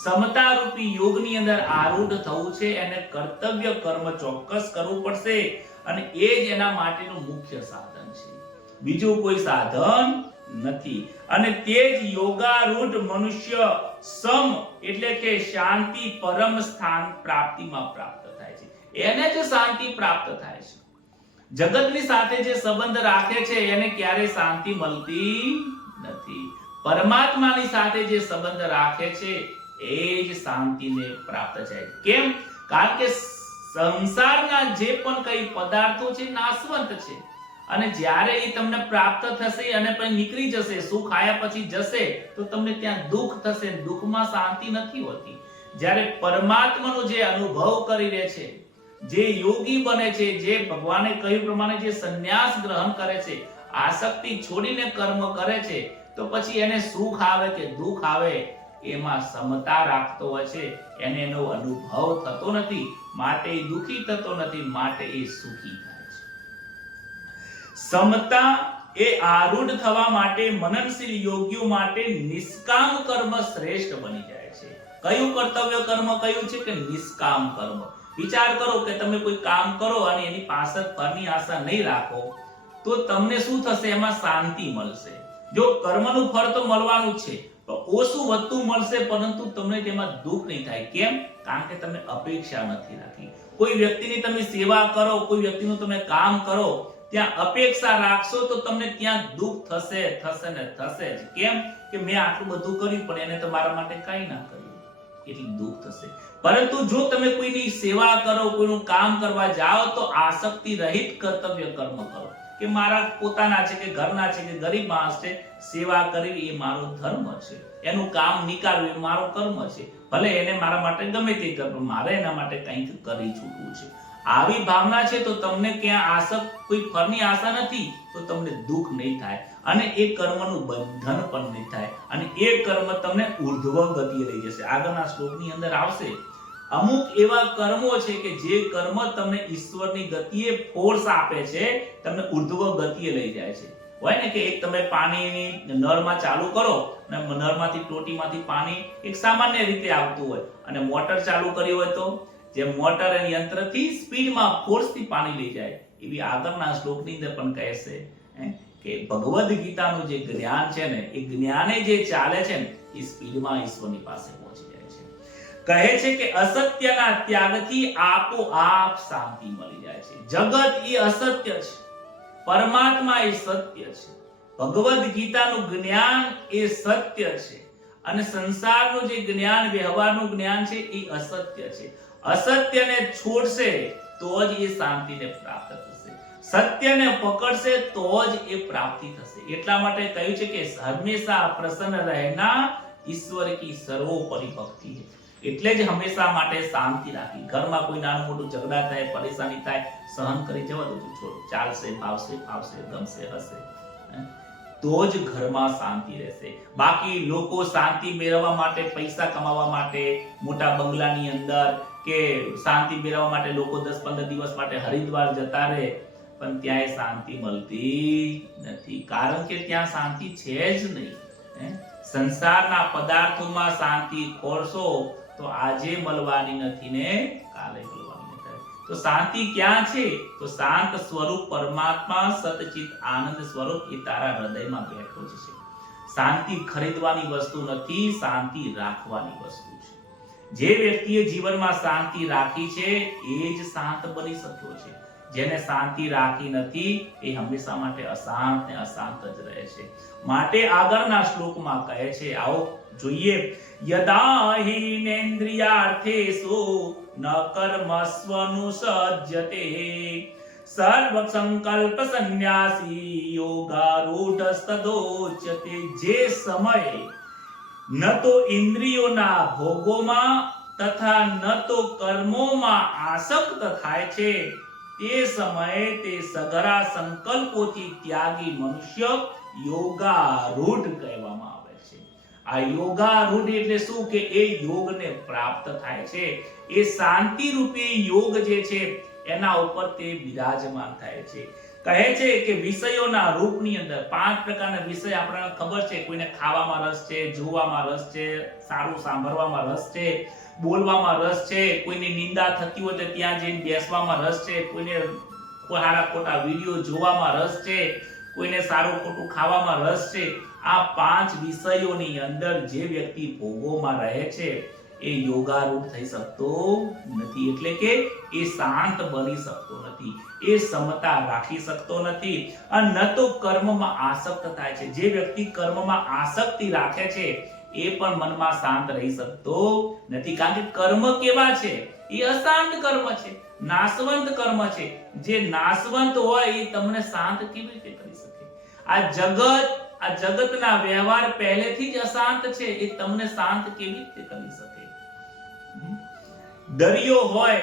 સમતા રૂપી યોગની અંદર આરૂઢ થવું છે એને કર્તવ્ય કર્મ ચોક્કસ કરવું પડશે અને એ જ એના માટેનું મુખ્ય સાધન છે. બીજું કોઈ સાધન નથી. અને તે જ યોગારૂઢ મનુષ્ય સમ એટલે કે શાંતિ પરમ સ્થાન પ્રાપ્તિમાં પ્રાપ્ત થાય છે. એને જ શાંતિ પ્રાપ્ત થાય છે. જગતની સાથે જે સંબંધ રાખે છે એને ક્યારે શાંતિ મળતી નથી. પરમાત્માની સાથે જે સંબંધ રાખે છે એ જ શાંતિને પ્રાપ્ત થાય. કેમ? કારણ કે સંસારના જે પણ કઈ પદાર્થો છે નાશવંત છે અને જ્યારે એ તમને પ્રાપ્ત થશે અને પછી નીકળી જશે, સુખ આયા પછી જશે તો તમને ત્યાં દુઃખ થશે. દુઃખમાં શાંતિ નથી હોતી. જ્યારે પરમાત્માનો જે અનુભવ કરી રહે છે, જે યોગી બને છે, જે ભગવાને કહ્યું પ્રમાણે જે સંન્યાસ ગ્રહણ કરે છે, આસક્તિ છોડીને કર્મ કરે છે, તો પછી એને સુખ આવે કે દુઃખ આવે એમાં સમતા રાખતો હોય છે. એને એનો અનુભવ થતો નથી, માટે એ દુઃખી થતો નથી, માટે એ સુખી થાય છે. સમતા એ આરૂઢ થવા માટે મનનશીલ યોગીઓ માટે નિષ્કામ કર્મ શ્રેષ્ઠ બની જાય છે. કયું કર્તવ્ય કર્મ કયું છે કે નિષ્કામ કર્મ. વિચાર કરો કે તમે કોઈ કામ કરો અને એની પાછળ ફળની આશા નહીં રાખો તો તમને શું થશે? એમાં શાંતિ મળશે. જો કર્મનું ફળ તો મળવાનું જ છે, તો ઓછું વધતું મળશે પરંતુ તમને તેમાં દુઃખ નહીં થાય. કેમ? કારણ કે તમે અપેક્ષા નથી રાખી. કોઈ વ્યક્તિની તમે સેવા કરો, કોઈ વ્યક્તિનું તમે કામ કરો, ત્યાં અપેક્ષા રાખશો તો તમને ત્યાં દુઃખ થશે થશે ને થશે જ. કેમ કે મેં આટલું બધું કર્યું પણ એને તો મારા માટે કંઈ ના કર્યું, એટલે દુઃખ થશે. પરંતુ જો તમે કોઈની સેવા કરો, કોઈનું કામ કરવા જાઓ તો આસક્તિ રહિત કર્તવ્ય કર્મ કરો કે મારા પોતાના છે કે ઘરના છે કે ગરીબ માણસ છે, સેવા કરવી એ મારો ધર્મ છે, એનું કામ નીકાળવું એ મારો કર્મ છે. ભલે એને મારા માટે ગમે તે કરવું, મારે એના માટે કંઈક કરી છૂટવું છે. આવી ભાવના છે તો તમને ક્યાં કોઈ ફળની આશા નથી તો તમને દુઃખ નહીં થાય અને એ કર્મનું બંધન પણ નહીં થાય અને એ કર્મ તમને ઉર્ધ્વ ગતિએ લઈ જશે. આગળના શ્લોકની અંદર આવશે અમુક એવા કર્મો છે કે જે કર્મ તમને ઈશ્વરની ગતિએ ફોર્સ આપે છે, તમને ઉર્ધ્વ ગતિએ લઈ જાય છે. હોય ને કે એક તમે પાણીની નળમાં ચાલુ કરો અને નળમાંથી ટોટીમાંથી પાણી એક સામાન્ય રીતે આવતું હોય અને મોટર ચાલુ કરી હોય તો જે મોટર અને યંત્રથી સ્પીડમાં ફોર્સથી પાણી લઈ જાય, એવી આગળના શ્લોકની અંદર પણ કહે છે કે ભગવદ ગીતાનું જે જ્ઞાન છે ને એ જ્ઞાને જે ચાલે છે ને એ સ્પીડમાં ઈશ્વરની પાસે પહોંચી જાય છે. કહે છે કે અસત્યના ત્યાગથી આપોઆપ શાંતિ મળી જાય છે. જગત એ અસત્ય છે, પરમાત્મા એ સત્ય છે. ભગવદ ગીતાનું જ્ઞાન એ સત્ય છે અને સંસારનું જે જ્ઞાન, વ્યવહારનું જ્ઞાન છે એ અસત્ય છે. અસત્યને છોડશે તો જ એ શાંતિને પ્રાપ્ત થશે, સત્યને પકડશે તો જ એ પ્રાપ્તિ થશે. એટલા માટે કહ્યું છે કે હંમેશા પ્રસન્ન રહેના ઈશ્વર કી સર્વોપરી ભક્તિ. એટલે જ હંમેશા માટે શાંતિ રાખી. ઘરમાં કોઈ નાનું મોટું ઝઘડા થાય, પરેશાની થાય, સહન કરી જવા દો, છોડો, ચાલશે, ભાવશે, ફાવશે, ગમશે, હશે તો જ ઘરમાં શાંતિ રહેશે. બાકી લોકો શાંતિ મેળવવા માટે, પૈસા કમાવા માટે મોટા બંગલાની અંદર કે શાંતિ મેળવવા માટે લોકો 10-15 દિવસ માટે હરિદ્વાર જતા રહે પણ ત્યાં શાંતિ મળતી નથી. કારણ કે ત્યાં શાંતિ છે જ નહીં. સંસારના પદાર્થોમાં શાંતિ ખોરશો તો આજે મળવાની નથી ને કાલે મળવાની નથી. તો શાંતિ ક્યાં છે? તો શાંત સ્વરૂપ પરમાત્મા સતચિત આનંદ સ્વરૂપ એ તારા હૃદયમાં બેઠો છે. શાંતિ ખરીદવાની વસ્તુ નથી, શાંતિ રાખવાની વસ્તુ છે. જે વ્યક્તિએ જીવનમાં શાંતિ રાખી છે એ જ શાંત બની શક્યો છે. જેને શાંતિ રાખી નથી એ હંમેશા માટે અશાંત ને અશાંત જ રહે છે. માટે આગળના શ્લોકમાં કહે છે, આવો જોઈએ, યદા હિનેન્દ્રિયાર્થેષુ ન કર્મસ્વનુસજ્યતે સર્વ સંકલ્પ સંન્યાસી યોગારૂઢસ્તદોચ્યતે. જે સમયે ન તો ઇન્દ્રિયોના ભોગોમાં તથા ન તો કર્મોમાં આસક્ત થાય છે તે સમયે તે સઘળા સંકલ્પોથી ત્યાગી મનુષ્ય યોગારૂઢ કહેવામાં આવે છે. આ યોગારૂઢ એટલે શું કે એ યોગને પ્રાપ્ત થાય છે, એ શાંતિ રૂપી યોગ જે છે એના ઉપર તે બિરાજમાન થાય છે. કહે છે કે વિષયોના રૂપની અંદર 5 પ્રકારના વિષય આપણને ખબર છે. કોઈને ખાવામાં રસ છે, જોવામાં રસ છે, સારું સાંભળવામાં રસ છે, બોલવામાં રસ છે, કોઈની નિંદા થતી હોય તો ત્યાં જઈને બેસવામાં રસ છે, કોઈને સારા ખોટા વિડીયો જોવામાં રસ છે, કોઈને સારું ખોટું ખાવામાં રસ છે. આ 5 વિષયોની અંદર જે વ્યક્તિ ભોગોમાં રહે છે એ યોગારૂઢ થઈ શકતો નથી, એટલે કે એ શાંત બની શકતો નથી, એ સમતા રાખી શકતો નથી, અને ન તો કર્મમાં આસક્ત થાય છે. જે વ્યક્તિ કર્મમાં આસક્તિ રાખે છે એ પણ મનમાં શાંત રહી શકતો નથી, કારણ કે કર્મ કેવા છે? એ અશાંત કર્મ છે, નાશવંત કર્મ છે. જે નાશવંત હોય એ તમને શાંત કેવી રીતે કરી શકે? આ જગતના વ્યવહાર પહેલેથી જ અશાંત છે, એ તમને શાંત કેવી રીતે કરી શકે? દરિયો હોય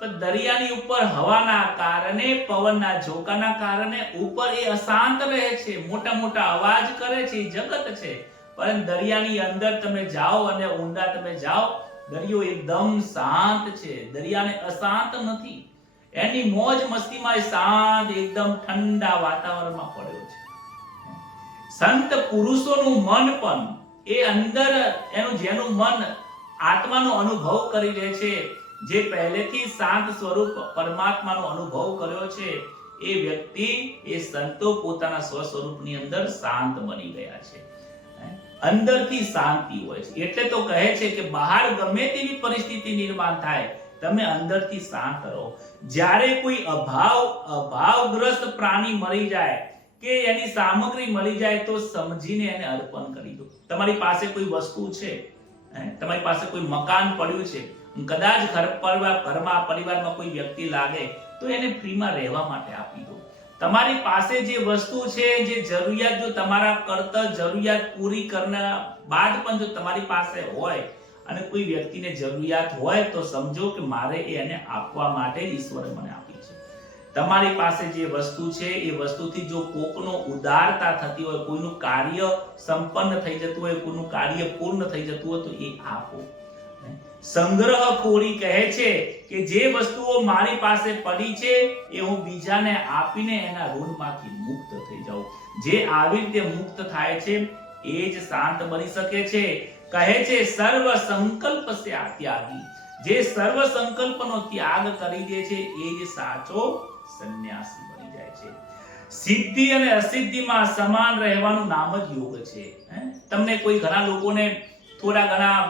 તો દરિયાની ઉપર હવાના કારણે, પવનના ઝોકાના કારણે ઉપર એ અશાંત રહે છે, મોટા મોટા અવાજ કરે છે, એ જગત છે. પરંતુ દરિયાની અંદર તમે જાઓ અને ઊંડા તમે જાઓ, દરિયો એકદમ શાંત છે, દરિયાને અશાંત નથી. એની મોજ મસ્તીમાં શાંત એકદમ ઠંડા વાતાવરણમાં પડ્યો છે. સંત પુરુષોનું મન પણ એ અંદર એનું જેનું મન આત્માનો અનુભવ કરી લે છે, જે પહેલેથી શાંત સ્વરૂપ પરમાત્માનો અનુભવ કર્યો છે, એ વ્યક્તિ એ સંતો પોતાના સ્વ સ્વરૂપની અંદર શાંત બની ગયા છે, અંદરથી શાંતિ હોય છે. એટલે તો કહે છે કે બહાર ગમે તેવી પરિસ્થિતિ નિર્માણ થાય, તમે અંદરથી શાંત રહો. જ્યારે કોઈ અભાવગ્રસ્ત પ્રાણી મરી જાય કે એની સામગ્રી મળી જાય તો સમજીને એને અર્પણ કરી દો. તમારી પાસે કોઈ વસ્તુ છે, તમારી પાસે કોઈ મકાન પડ્યું છે, કદાચ પરિવારમાં કોઈ વ્યક્તિ લાગે તો એને ફ્રીમાં રહેવા માટે આપી દો. તમારી પાસે જે વસ્તુ છે, જે જરૂરિયાત, જો તમારા કરતા જરૂરિયાત પૂરી કરનાર બાદ પણ જો તમારી પાસે હોય અને કોઈ વ્યક્તિને જરૂરિયાત હોય તો સમજો કે મારે એને આપવા માટે ઈશ્વરે મને આપી છે. તમારી પાસે જે વસ્તુ છે એ વસ્તુથી જો કોકનો ઉદારતા થતી હોય, કોઈનું કાર્ય સંપન્ન થઈ જતું હોય, કોઈનું કાર્ય પૂર્ણ થઈ જતું હોય તો એ આપો. સંગ્રહખોરી કહે છે કે જે વસ્તુઓ મારી પાસે પડી છે એ હું બીજાને આપીને એના ઋણમાંથી મુક્ત થઈ જાઉં. જે આવી રીતે મુક્ત થાય છે એ જ શાંત બની શકે છે. કહે છે સર્વ સંકલ્પ સે ત્યાગી. જે સર્વ સંકલ્પનો ત્યાગ કરી દે છે એ જ સાચો સંન્યાસી બની જાય છે. સિદ્ધિ અને અસિદ્ધિમાં સમાન રહેવાનું નામ જ યોગ છે. તમને કોઈ ઘણા લોકોને થોડા ઘણા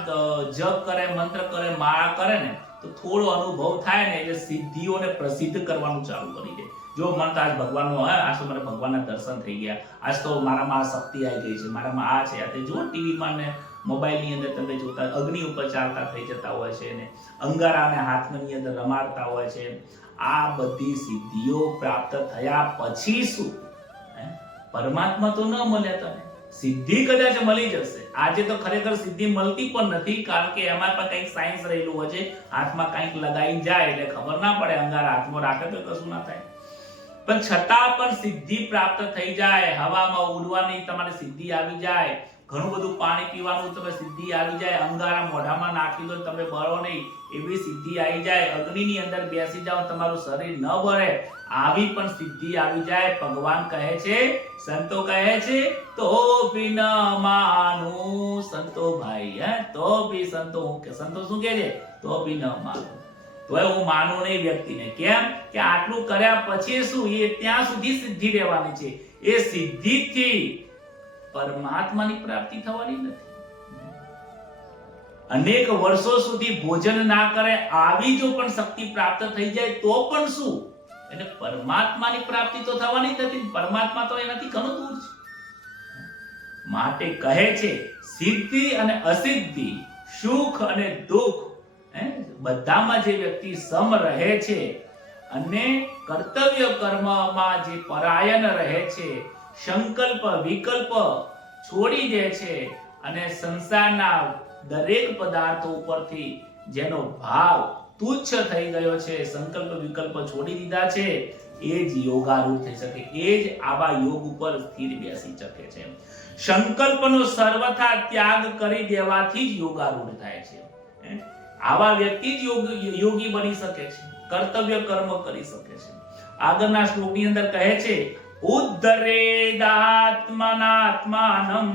જપ કરે, મંત્ર કરે, માળા કરે ને તો થોડો અનુભવ થાય ને એટલે સિદ્ધિઓને પ્રસિદ્ધ કરવાનું ચાલુ કરી દે. જો મન તો આજ ભગવાનનો આજ તો મને ભગવાનના દર્શન થઈ ગયા, આજ તો મારામાં આ શક્તિ આવી ગઈ છે, મારામાં આ છે. આ જો ટીવીમાં ને મોબાઈલની અંદર તમે જોતા અગ્નિ ઉપર ચાલતા થઈ જતા હોય છે ને અંગારાને હાથની અંદર રમાડતા હોય છે. આ બધી સિદ્ધિઓ પ્રાપ્ત થયા પછી શું પરમાત્મા તો ન મળ્યા તમે? સિદ્ધિ કદાચ મળી જશે. આજે તો ખરેખર સિદ્ધિ મળતી પણ નથી, કારણ કે એમાં પણ કંઈક સાયન્સ રહેલું હોય છે. હાથમાં કંઈક લગાઈ જાય એટલે ખબર ના પડે, અંગારા હાથમાં રાખે તો કશું ના થાય. પણ છતાં પણ સિદ્ધિ પ્રાપ્ત થઈ જાય, હવામાં ઉડવાની તમારી સિદ્ધિ આવી જાય, ઘણું બધું પાણી પીવાનું તમે સિદ્ધિ આવી જાય, અંગારા મોઢામાં નાખી દો તમે બળો નહીં એવી સિદ્ધિ આવી જાય, અગ્નિની અંદર બેસી જાઓ તમારું શરીર ન બળે આવી પણ સિદ્ધિ આવી જાય. ભગવાન કહે છે, સંતો કહે છે તો ભી ન માનું. સંતો ભાઈ તો ભી સંતો શું કહે છે? તો ભી ન માનું. તો હું માનું નહીં વ્યક્તિને. કેમ કે આટલું કર્યા પછી શું? એ ત્યાં સુધી સિદ્ધિ રહેવાની છે. એ સિદ્ધિથી પરમાત્માની પ્રાપ્તિ થવાની નથી. અનેક વર્ષો સુધી ભોજન ના કરે આવી જો પણ શક્તિ પ્રાપ્ત થઈ જાય તો પણ શું? એટલે પરમાત્માની પ્રાપ્તિ તો થવાની નથી. પરમાત્મા તો એનાથી ઘણું દૂર છે. માટે કહે છે સિદ્ધિ અને અસિદ્ધિ, સુખ અને દુઃખ બધામાં જે વ્યક્તિ સમ રહે છે અને કર્તવ્ય કર્મમાં જે પરાયણ રહે છે, સંકલ્પ વિકલ્પ છોડી દે છે અને સંસારના દરેક પદાર્થો ઉપરથી જેનો ભાવ તુચ્છ થઈ ગયો છે, સંકલ્પ વિકલ્પ છોડી દીધા છે, એ જ યોગારૂઢ થઈ શકે, એ જ આવા યોગ ઉપર સ્થિર બેસી શકે છે. સંકલ્પનો સર્વથા ત્યાગ કરી દેવાથી જ યોગારૂઢ થાય છે. આવા વ્યક્તિ જ યોગી બની શકે છે, કર્તવ્ય કર્મ કરી શકે છે. આગળના શ્લોકની અંદર કહે છે, ઉદ્ધરેદાત્મનાત્માનમ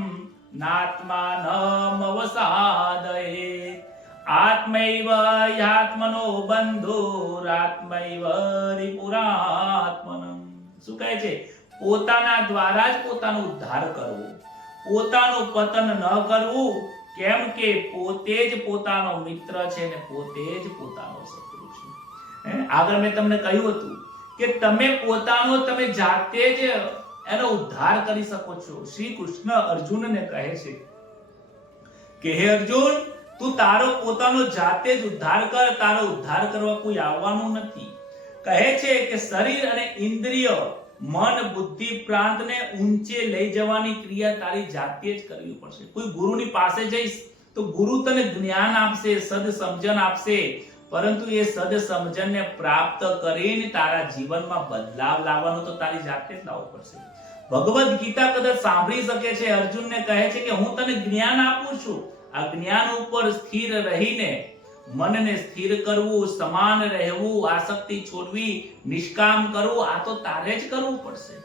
નાત્માનમ અવસાદયે આત્મૈવ યાત્મનો બંધુરાત્મૈવ રિપુરાત્મનમ. શું કહે છે? પોતાના દ્વારા જ પોતાનો ઉદ્ધાર કરવો, પોતાનું પતન ન કરવું. કેમ કે પોતે જ પોતાનો મિત્ર છે ને પોતે જ પોતાનો શત્રુ છે. આગળ મેં તમને કહ્યું હતું કે તમે જાતે જ એનો ઉદ્ધાર કરી શકો છો. શ્રી કૃષ્ણ અર્જુનને કહે છે કે હે અર્જુન, તું તારો પોતાનો જાતે જ ઉદ્ધાર કર, તારો ઉદ્ધાર કરવા કોઈ આવવાનું નથી. કહે છે કે શરીર અને ઇન્દ્રિય, મન, બુદ્ધિ, પ્રાંતને ઊંચે લઈ જવાની ક્રિયા તારી જાતે જ કરવી પડશે. કોઈ ગુરુની પાસે જઈશ તો ગુરુ તને જ્ઞાન આપશે, સદ સમજણ આપશે, પરંતુ એ સદ સમજણને પ્રાપ્ત કરીને તારા જીવનમાં બદલાવ લાવવાનો તો તારી જાતે જ લાવવો પડશે. ભગવદ ગીતા કદાચ સાંભળી શકે છે, અર્જુનને કહે છે કે હું તને જ્ઞાન આપું છું, આ જ્ઞાન ઉપર સ્થિર રહીને મનને સ્થિર કરવું, સમાન રહેવું, આસક્તિ છોડવી, નિષ્કામ કરવું, આ તો તારે જ કરવું પડશે.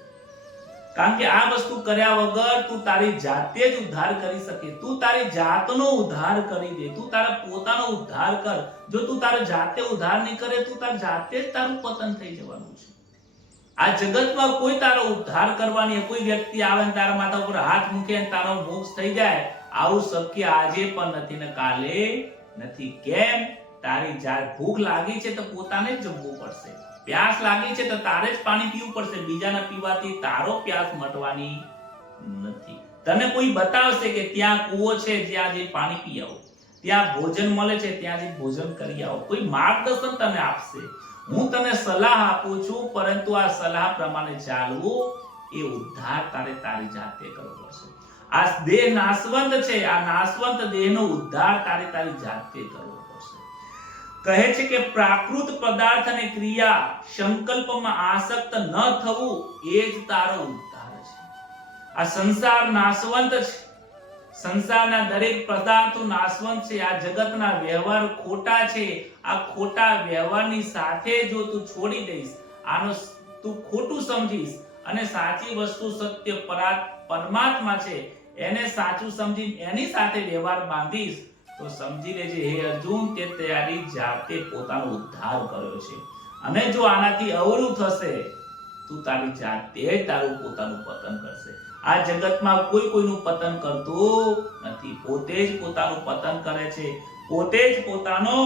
કારણ કે આ વસ્તુ કર્યા વગર તું તારી જાતે જ ઉદ્ધાર કરી શકે. તું તારી જાતનો ઉદ્ધાર કરી દે, તું તારા પોતાનો ઉદ્ધાર કર. જો તું તારા જાતે ઉદ્ધાર નહીં કરે, તું તાર જાતે જ તારું પતન થઈ જવાનું છે. આ જગતમાં કોઈ તારો ઉદ્ધાર કરવાની, કોઈ વ્યક્તિ આવે ને તારા માથા ઉપર હાથ મૂકે ને તારો મોક્ષ થઈ જાય, આવું શક્ય આજે પણ નથી ને કાલે નથી. કેમ? તારી જાત ભૂખ લાગી છે તો પોતાને જ જમવું પડશે, પ્યાસ લાગી છે તો તારે જ પાણી પીવું પડશે. બીજાના પીવાથી તારો પ્યાસ મટવાની નથી. તને કોઈ બતાવશે કે ત્યાં કૂવો છે, જ્યાં જઈ પાણી પી આવો, ત્યાં ભોજન મળે છે, ત્યાં જઈ ભોજન કરી આવો. કોઈ માર્ગદર્શન તને આપશે. હું તને સલાહ આપું છું, પરંતુ આ સલાહ પ્રમાણે ચાલવું એ ઉદ્ધાર તારી જાતે કરવો પડશે. આ દેહ નાશવંત છે, આ નાશવંત દેહનો ઉદ્ધાર તારી જાતે કરવો પડશે. કહે છે કે પ્રાકૃત પદાર્થ અને ક્રિયા સંકલ્પમાં આસક્ત ન થવું એ જ તારો ઉદ્ધાર છે. આ સંસાર નાશવંત છે, સંસારના દરેક પદાર્થો નાશવંત છે. આ જગતના વ્યવહાર ખોટા છે. આ ખોટા વ્યવહારની સાથે જો તું છોડી દઈશ, આનો તું ખોટું સમજીશ અને સાચી વસ્તુ સત્ય પરમાત્મા છે એને સાચું સમજી એની સાથે વ્યવહાર બાંધીશ, તો સમજી લેજે હે અર્જુન, તે તારી જાતે પોતાનો ઉદ્ધાર કર્યો છે. અને જો આનાથી અવરું થશે, તું તારી જાતે તારું પોતાનું પતન કરશે. આ જગતમાં કોઈ કોઈનું પતન કરતું નથી, પોતે જ પોતાનું પતન કરે છે, પોતે જ પોતાનો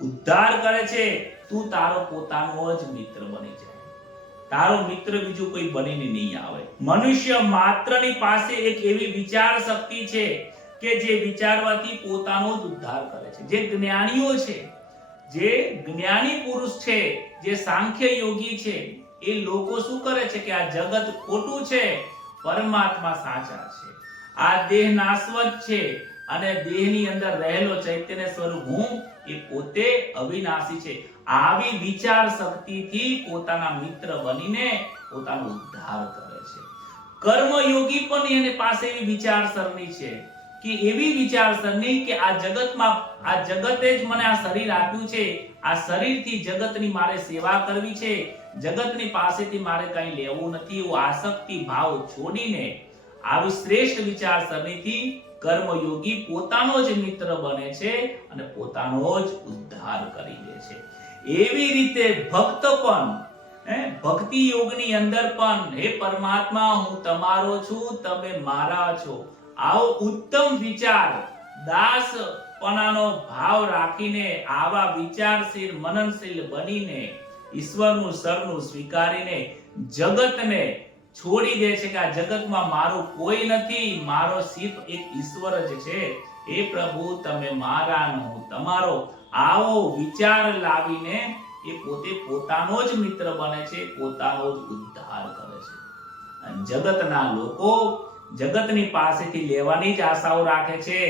ઉદ્ધાર કરે છે. તું તારો પોતાનો જ મિત્ર બની જાય, તારો મિત્ર બીજું કોઈ બનીને નહીં આવે. મનુષ્ય માત્રની પાસે એક એવી વિચાર શક્તિ છે કે જે વિચારવાથી પોતાનો જ ઉદ્ધાર કરે છે. જે જ્ઞાનીઓ છે, જે જ્ઞાની પુરુષ છે, જે સાંખ્ય યોગી છે, એ લોકો શું કરે છે કે આ જગત ખોટું છે, પરમાત્મા સાચા છે. આ દેહ નાશવંત છે અને દેહની અંદર રહેલો ચૈતન્ય સ્વરૂપ હું એ પોતે અવિનાશી છે. આવી વિચાર શક્તિથી પોતાના મિત્ર બનીને પોતાનો ઉદ્ધાર કરે છે. કર્મયોગી પણ એની પાસે એવી વિચારસરણી છે કે એવી વિચારસરણી કે આ જગતમાં, આ જગતે જ મને આ શરીર આપ્યું છે, આ શરીરથી જગતની મારે સેવા કરવી છે, જગતની પાસેથી મારે કંઈ લેવું નથી, એવો આસક્તિ ભાવ છોડીને આવી શ્રેષ્ઠ વિચારસરણીથી કર્મયોગી પોતાનો જ મિત્ર બને છે અને પોતાનો જ ઉદ્ધાર કરી લે છે. એવી રીતે ભક્ત પણ ભક્તિ યોગની અંદર પણ હે પરમાત્મા, હું તમારો છું, તમે મારા છો, આવો ઉત્તમ વિચાર દાસપણાનો ભાવ રાખીને, આવા વિચારશીલ મનનશીલ બનીને, ઈશ્વરનું શરણું સ્વીકારીને જગતને છોડી દે છે કે આ જગતમાં મારું કોઈ નથી, મારો સિર્ફ એક ઈશ્વર જ છે. હે પ્રભુ, તમે મારા ને હું તમારો, આવો વિચાર લાવીને એ પોતે પોતાનો જ મિત્ર બને છે, પોતાનો જ ઉદ્ધાર કરે છે. અને જગતના લોકો જગતની પાસેથી લેવાની જ આશાઓ રાખે છે,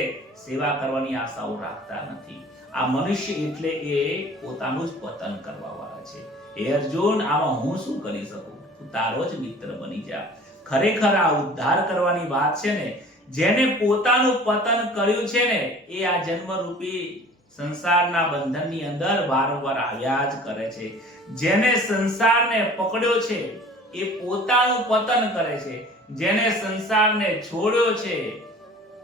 સેવા કરવાની આશાઓ રાખતા નથી. આ મનુષ્ય એટલે એ પોતાનું જ પતન કરવા વાળા છે. હે અર્જુન, આમાં હું શું કરી શકું? તું તારો જ મિત્ર બની જા. ખરેખર આ ઉદ્ધાર કરવાની વાત છે ને, જેને પોતાનું પતન કર્યું છે ને, એ આ જન્મરૂપી સંસારના બંધનની અંદર વારંવાર આવ્યા જ કરે છે. જેને સંસારને પકડ્યો છે એ પોતાનું પતન કરે છે. જેને સંસારને છોડ્યો છે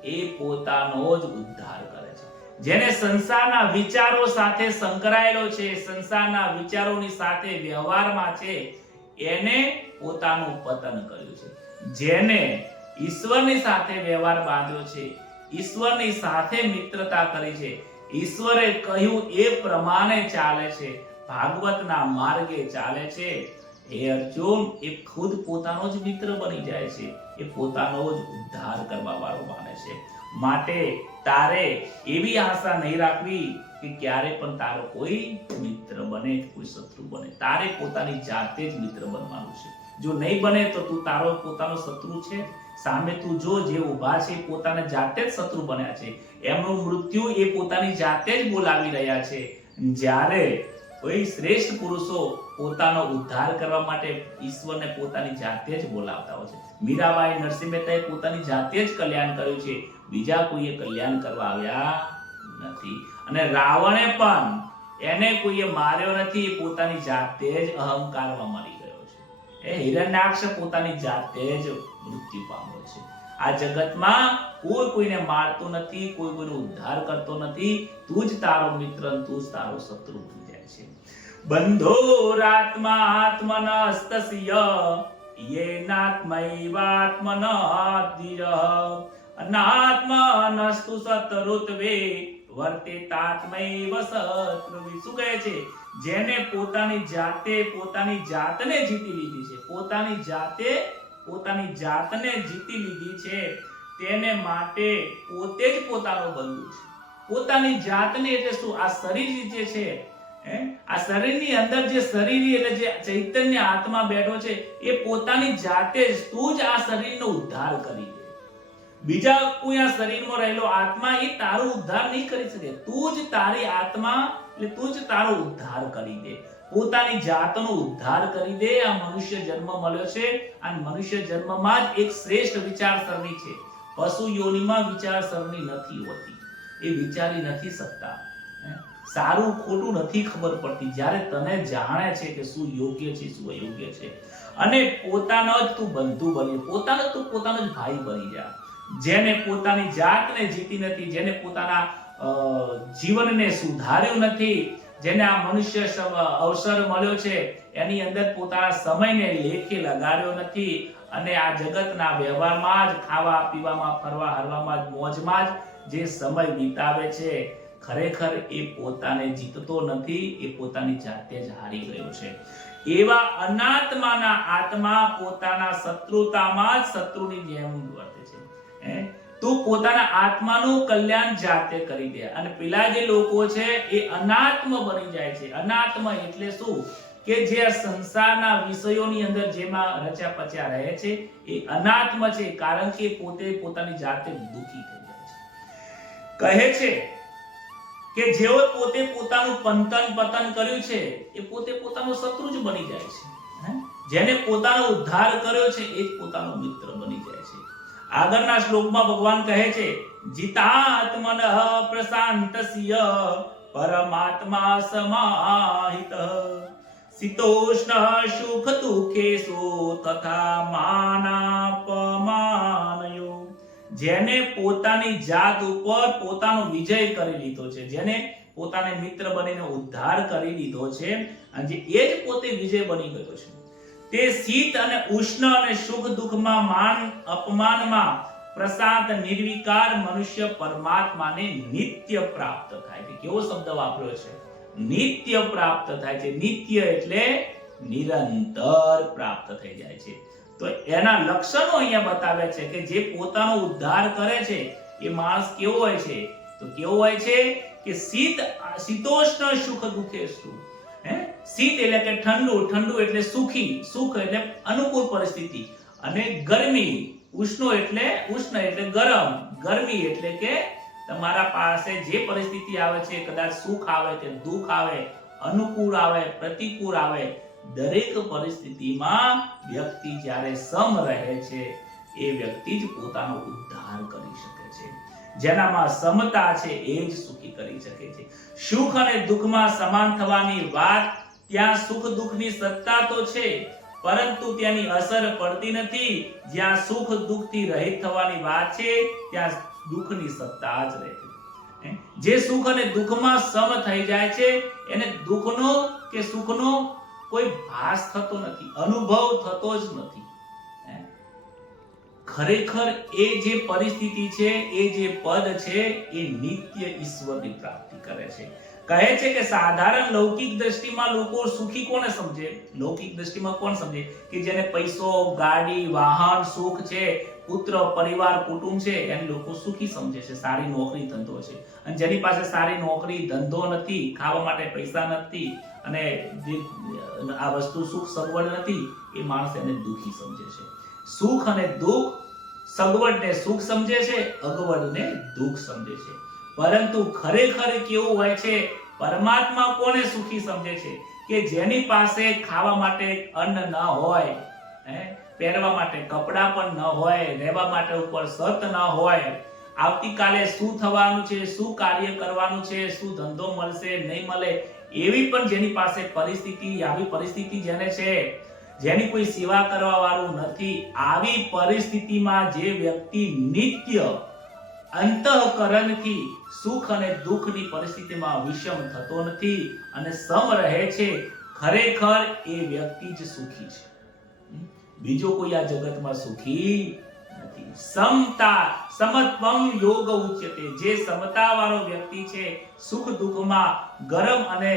એ પોતાનો જ ઉદ્ધાર કરે છે. જેને સંસારના વિચારો સાથે સંકળાયેલો છે, સંસારના વિચારોની સાથે વ્યવહારમાં છે, એને પોતાનું પતન કર્યું છે. જેને ઈશ્વરની સાથે વ્યવહાર બાંધ્યો છે, ઈશ્વરની સાથે મિત્રતા કરી છે, ઈશ્વરે કહ્યું એ પ્રમાણે ચાલે છે, ભાગવતના માર્ગે ચાલે છે, હે અર્જુન, એ ખુદ પોતાનો જ મિત્ર બની જાય છે. એ પોતાનો જ ઉદ્ધાર કરવા વાળો માને છે. માટે તારે એવી આશા નહીં રાખવી કે ક્યારે પણ તારો કોઈ મિત્ર બને, કોઈ શત્રુ બને. તારે પોતાની જાતે જ મિત્ર બનવાનું છે. જો નહીં બને તો તું તારો પોતાનો શત્રુ છે. સામે તું જો, જે ઊભા છે પોતાને જાતે જ શત્રુ બન્યા છે. એમનું મૃત્યુ એ પોતાની જાતે જ બોલાવી રહ્યા છે. જ્યારે કોઈ શ્રેષ્ઠ પુરુષો પોતાનો ઉદ્ધાર કરવા માટે ઈશ્વરને પોતાની જાતે જ બોલાવતા હોય છે. મીરાબાઈ નરસિંહ મહેતાએ પોતાની જાતે જ કલ્યાણ કર્યું છે, બીજા કોઈએ કલ્યાણ કરવા આવ્યા નથી. અને રાવણે પણ એને કોઈએ માર્યો નથી, પોતાની જાતે જ અહંકારમાં મરી ગયો છે. એ હિરણ્યાક્ષ પોતાની જાતે જ મૃત્યુ પામ્યો છે. આ જગતમાં કોઈ કોઈને મારતો નથી, કોઈ કોઈનો ઉદ્ધાર કરતો નથી. તું જ તારો મિત્ર, તું જ તારો શત્રુ બની જાય છે. બંધોરાત્મા આત્મનસ્તસ્ય યેનાત્મૈવાત્મનઃ અનાત્મનસ્તુ શત્રુત્વે વર્તેતાત્મૈવ શત્રુવિ. શું કહે છે? જેને પોતાની જાતે પોતાની જાતને જીતી લીધી છે, પોતાની જાતે પોતાની જાતને જીતી લીધી છે, તેને માટે પોતે જ પોતાનો બંધુ છે. પોતાની જાતને એટલે શું? આ શરીર જે છે, આ શરીરની અંદર જે શરીર એટલે જે ચૈતન્ય આત્મા બેઠો છે, એ પોતાની જાતે જ, તું જ આ શરીરનો ઉદ્ધાર કરી દે. બીજા કોઈ આ શરીરમાં રહેલો આત્મા એ તારો ઉદ્ધાર નહીં કરી શકે. તું જ તારી આત્મા એટલે તું જ તારો ઉદ્ધાર કરી દે. પોતાની જાતનો ઉદ્ધાર કરી દે. આ મનુષ્ય જન્મ મળ્યો છે. આ મનુષ્ય જન્મમાં જ એક શ્રેષ્ઠ વિચારસરણી છે. પશુ યોનિમાં વિચારસરણી નથી હોતી. એ વિચારી નથી શકતા. સારું ખોટું નથી ખબર પડતી. જ્યારે તને જાણે છે કે શું યોગ્ય છે, શું અયોગ્ય છે, અને પોતાનો જ તું બંધુ બની, પોતાનો તું પોતાનો જ ભાઈ બની જા. જેને પોતાની જાતને જીતી નથી, જેને પોતાના જીવનને સુધાર્યું નથી, જેને આ મનુષ્ય અવસર મળ્યો છે એની અંદર પોતાના સમયને લેખે લગાડ્યો નથી, અને આ જગતના વ્યવહારમાં જ, ખાવા પીવામાં, ફરવા હરવામાં જ, મોજમાં જ જે સમય વિતાવે છે, ખરેખર એ પોતાને જીતતો નથી. એ પોતાની જાતે જ હારી ગયો છે. એવા અનાત્માના આત્મા પોતાના શત્રુતામાં જ શત્રુની જેમ વર્તે છે. તું પોતાના આત્માનું કલ્યાણ જાતે કરી દે. અને પેલા જે લોકો છે એ અનાત્મ બની જાય છે. અનાત્મ એટલે શું? કે જે સંસારના વિષયોની અંદર જેમાં રચ્યા પચ્યા રહે છે, એ અનાત્મ છે. કારણ કે પોતે પોતાની જાતે દુઃખી થઈ જાય છે. કહે છે કે જેઓ પોતે પોતાનું પતન કર્યું છે, એ પોતે પોતાનો શત્રુ જ બની જાય છે. જેને પોતાનો ઉદ્ધાર કર્યો છે એ જ પોતાનો મિત્ર બની જાય છે. આગળના શ્લોકમાં ભગવાન કહે છે, જીતાત્મનઃ પ્રશાંતસ્ય પરમાત્મા સમાહિતઃ શીતોષ્ણ સુખ દુઃખેષુ તથા માનાપમાનયો. જેને પોતાની જાત ઉપર પોતાનો વિજય કરી લીધો છે, જેને પોતાને મિત્ર બનીને ઉદ્ધાર કરી લીધો છે, અને એ જ પોતે વિજય બની ગયો છે, તે શીત અને ઉષ્ણ અને સુખ દુઃખમાં, માન અપમાનમાં પ્રશાંત નિર્વિકાર મનુષ્ય પરમાત્માને નિત્ય પ્રાપ્ત થાય છે. કેવો શબ્દ વાપર્યો છે? નિત્ય પ્રાપ્ત થાય છે. નિત્ય એટલે નિરંતર પ્રાપ્ત થઈ જાય છે. તો એના લક્ષણો અહીંયા બતાવ્યા છે કે જે પોતાનો ઉદ્ધાર કરે છે એ માણસ કેવો હોય છે? તો કેવો હોય છે કે શીતોષ્ણ સુખ દુઃખેષુ. શીત એટલે કે ઠંડુ, ઠંડુ એટલે સુખી, સુખ એટલે અનુકૂળ પરિસ્થિતિ, અને ગરમી, ઉષ્ણ એટલે ગરમ, ગરમી એટલે કે તમારા પાસે જે પરિસ્થિતિ આવે છે, કદાચ સુખ આવે કે દુઃખ આવે, અનુકૂળ આવે, પ્રતિકૂળ આવે, દરેક પરિસ્થિતિમાં વ્યક્તિ જ્યારે સમ રહે છે એ વ્યક્તિ જ પોતાનો ઉદ્ધાર કરી શકે છે. જેનામાં સમતા છે એ જ સુખી કરી શકે છે. સુખ અને દુઃખમાં સમાન થવાની વાત, ત્યાં સુખ દુઃખની સત્તા તો છે, પરંતુ તેની અસર પડતી નથી. જ્યાં સુખ દુઃખથી રહિત થવાની વાત છે ત્યાં દુઃખની સત્તા જ રહે છે. જે સુખ અને દુઃખમાં સમ થઈ જાય છે એને દુઃખનો કે સુખનો કોઈ ભાસ થતો નથી, અનુભવ થતો જ નથી. ખરેખર એ જે પરિસ્થિતિ છે, એ જે પદ છે, એ નિત્ય ઈશ્વરની પ્રાપ્તિ કરે છે. કહે છે કે સાધારણ લૌકિક દ્રષ્ટિમાં લોકો સુખી કોને સમજે? લૌકિક દ્રષ્ટિમાં કોણ સમજે? કે જેને પૈસો, ગાડી, વાહન, સુખ છે, પુત્ર, પરિવાર, કુટુંબ છે, એને લોકો સુખી સમજે છે. સારી નોકરી, ધંધો છે. અને જેની પાસે સારી નોકરી, ધંધો નથી, ખાવા માટે પૈસા નથી, અને જે આ વસ્તુ સુખ સગવડ નથી, એ માણસ એને દુખી સમજે છે. સુખ અને દુઃખ, સગવડને સુખ સમજે છે, અગવડને દુઃખ સમજે છે. પરંતુ ખરેખર કેવું હોય છે? પરમાત્મા કોને સુખી સમજે છે? કે જેની પાસે ખાવા માટે અન્ન ન હોય, પહેરવા માટે કપડા પણ ન હોય, રહેવા માટે ઉપર છત ન હોય, આવતીકાલે શું થવાનું છે, શું કાર્ય કરવાનું છે, શું ધંધો મળશે નહીં મળે, એવી પણ જેની પાસે પરિસ્થિતિ, આવી પરિસ્થિતિ જેને છે, જેની કોઈ સેવા કરવા વાળું નથી, આવી પરિસ્થિતિમાં જે વ્યક્તિ નિત્ય અંતઃકરણથી સુખ અને દુઃખની પરિસ્થિતિમાં વિષમ થતો નથી અને સમ રહે છે, ખરેખર એ વ્યક્તિ જ સુખી છે. બીજો કોઈ આ જગતમાં સુખી નથી. સમતા, સમત્વમ યોગ ઉચ્યતે. જે સમતા વાળો વ્યક્તિ છે, સુખ દુઃખમાં, ગરમ અને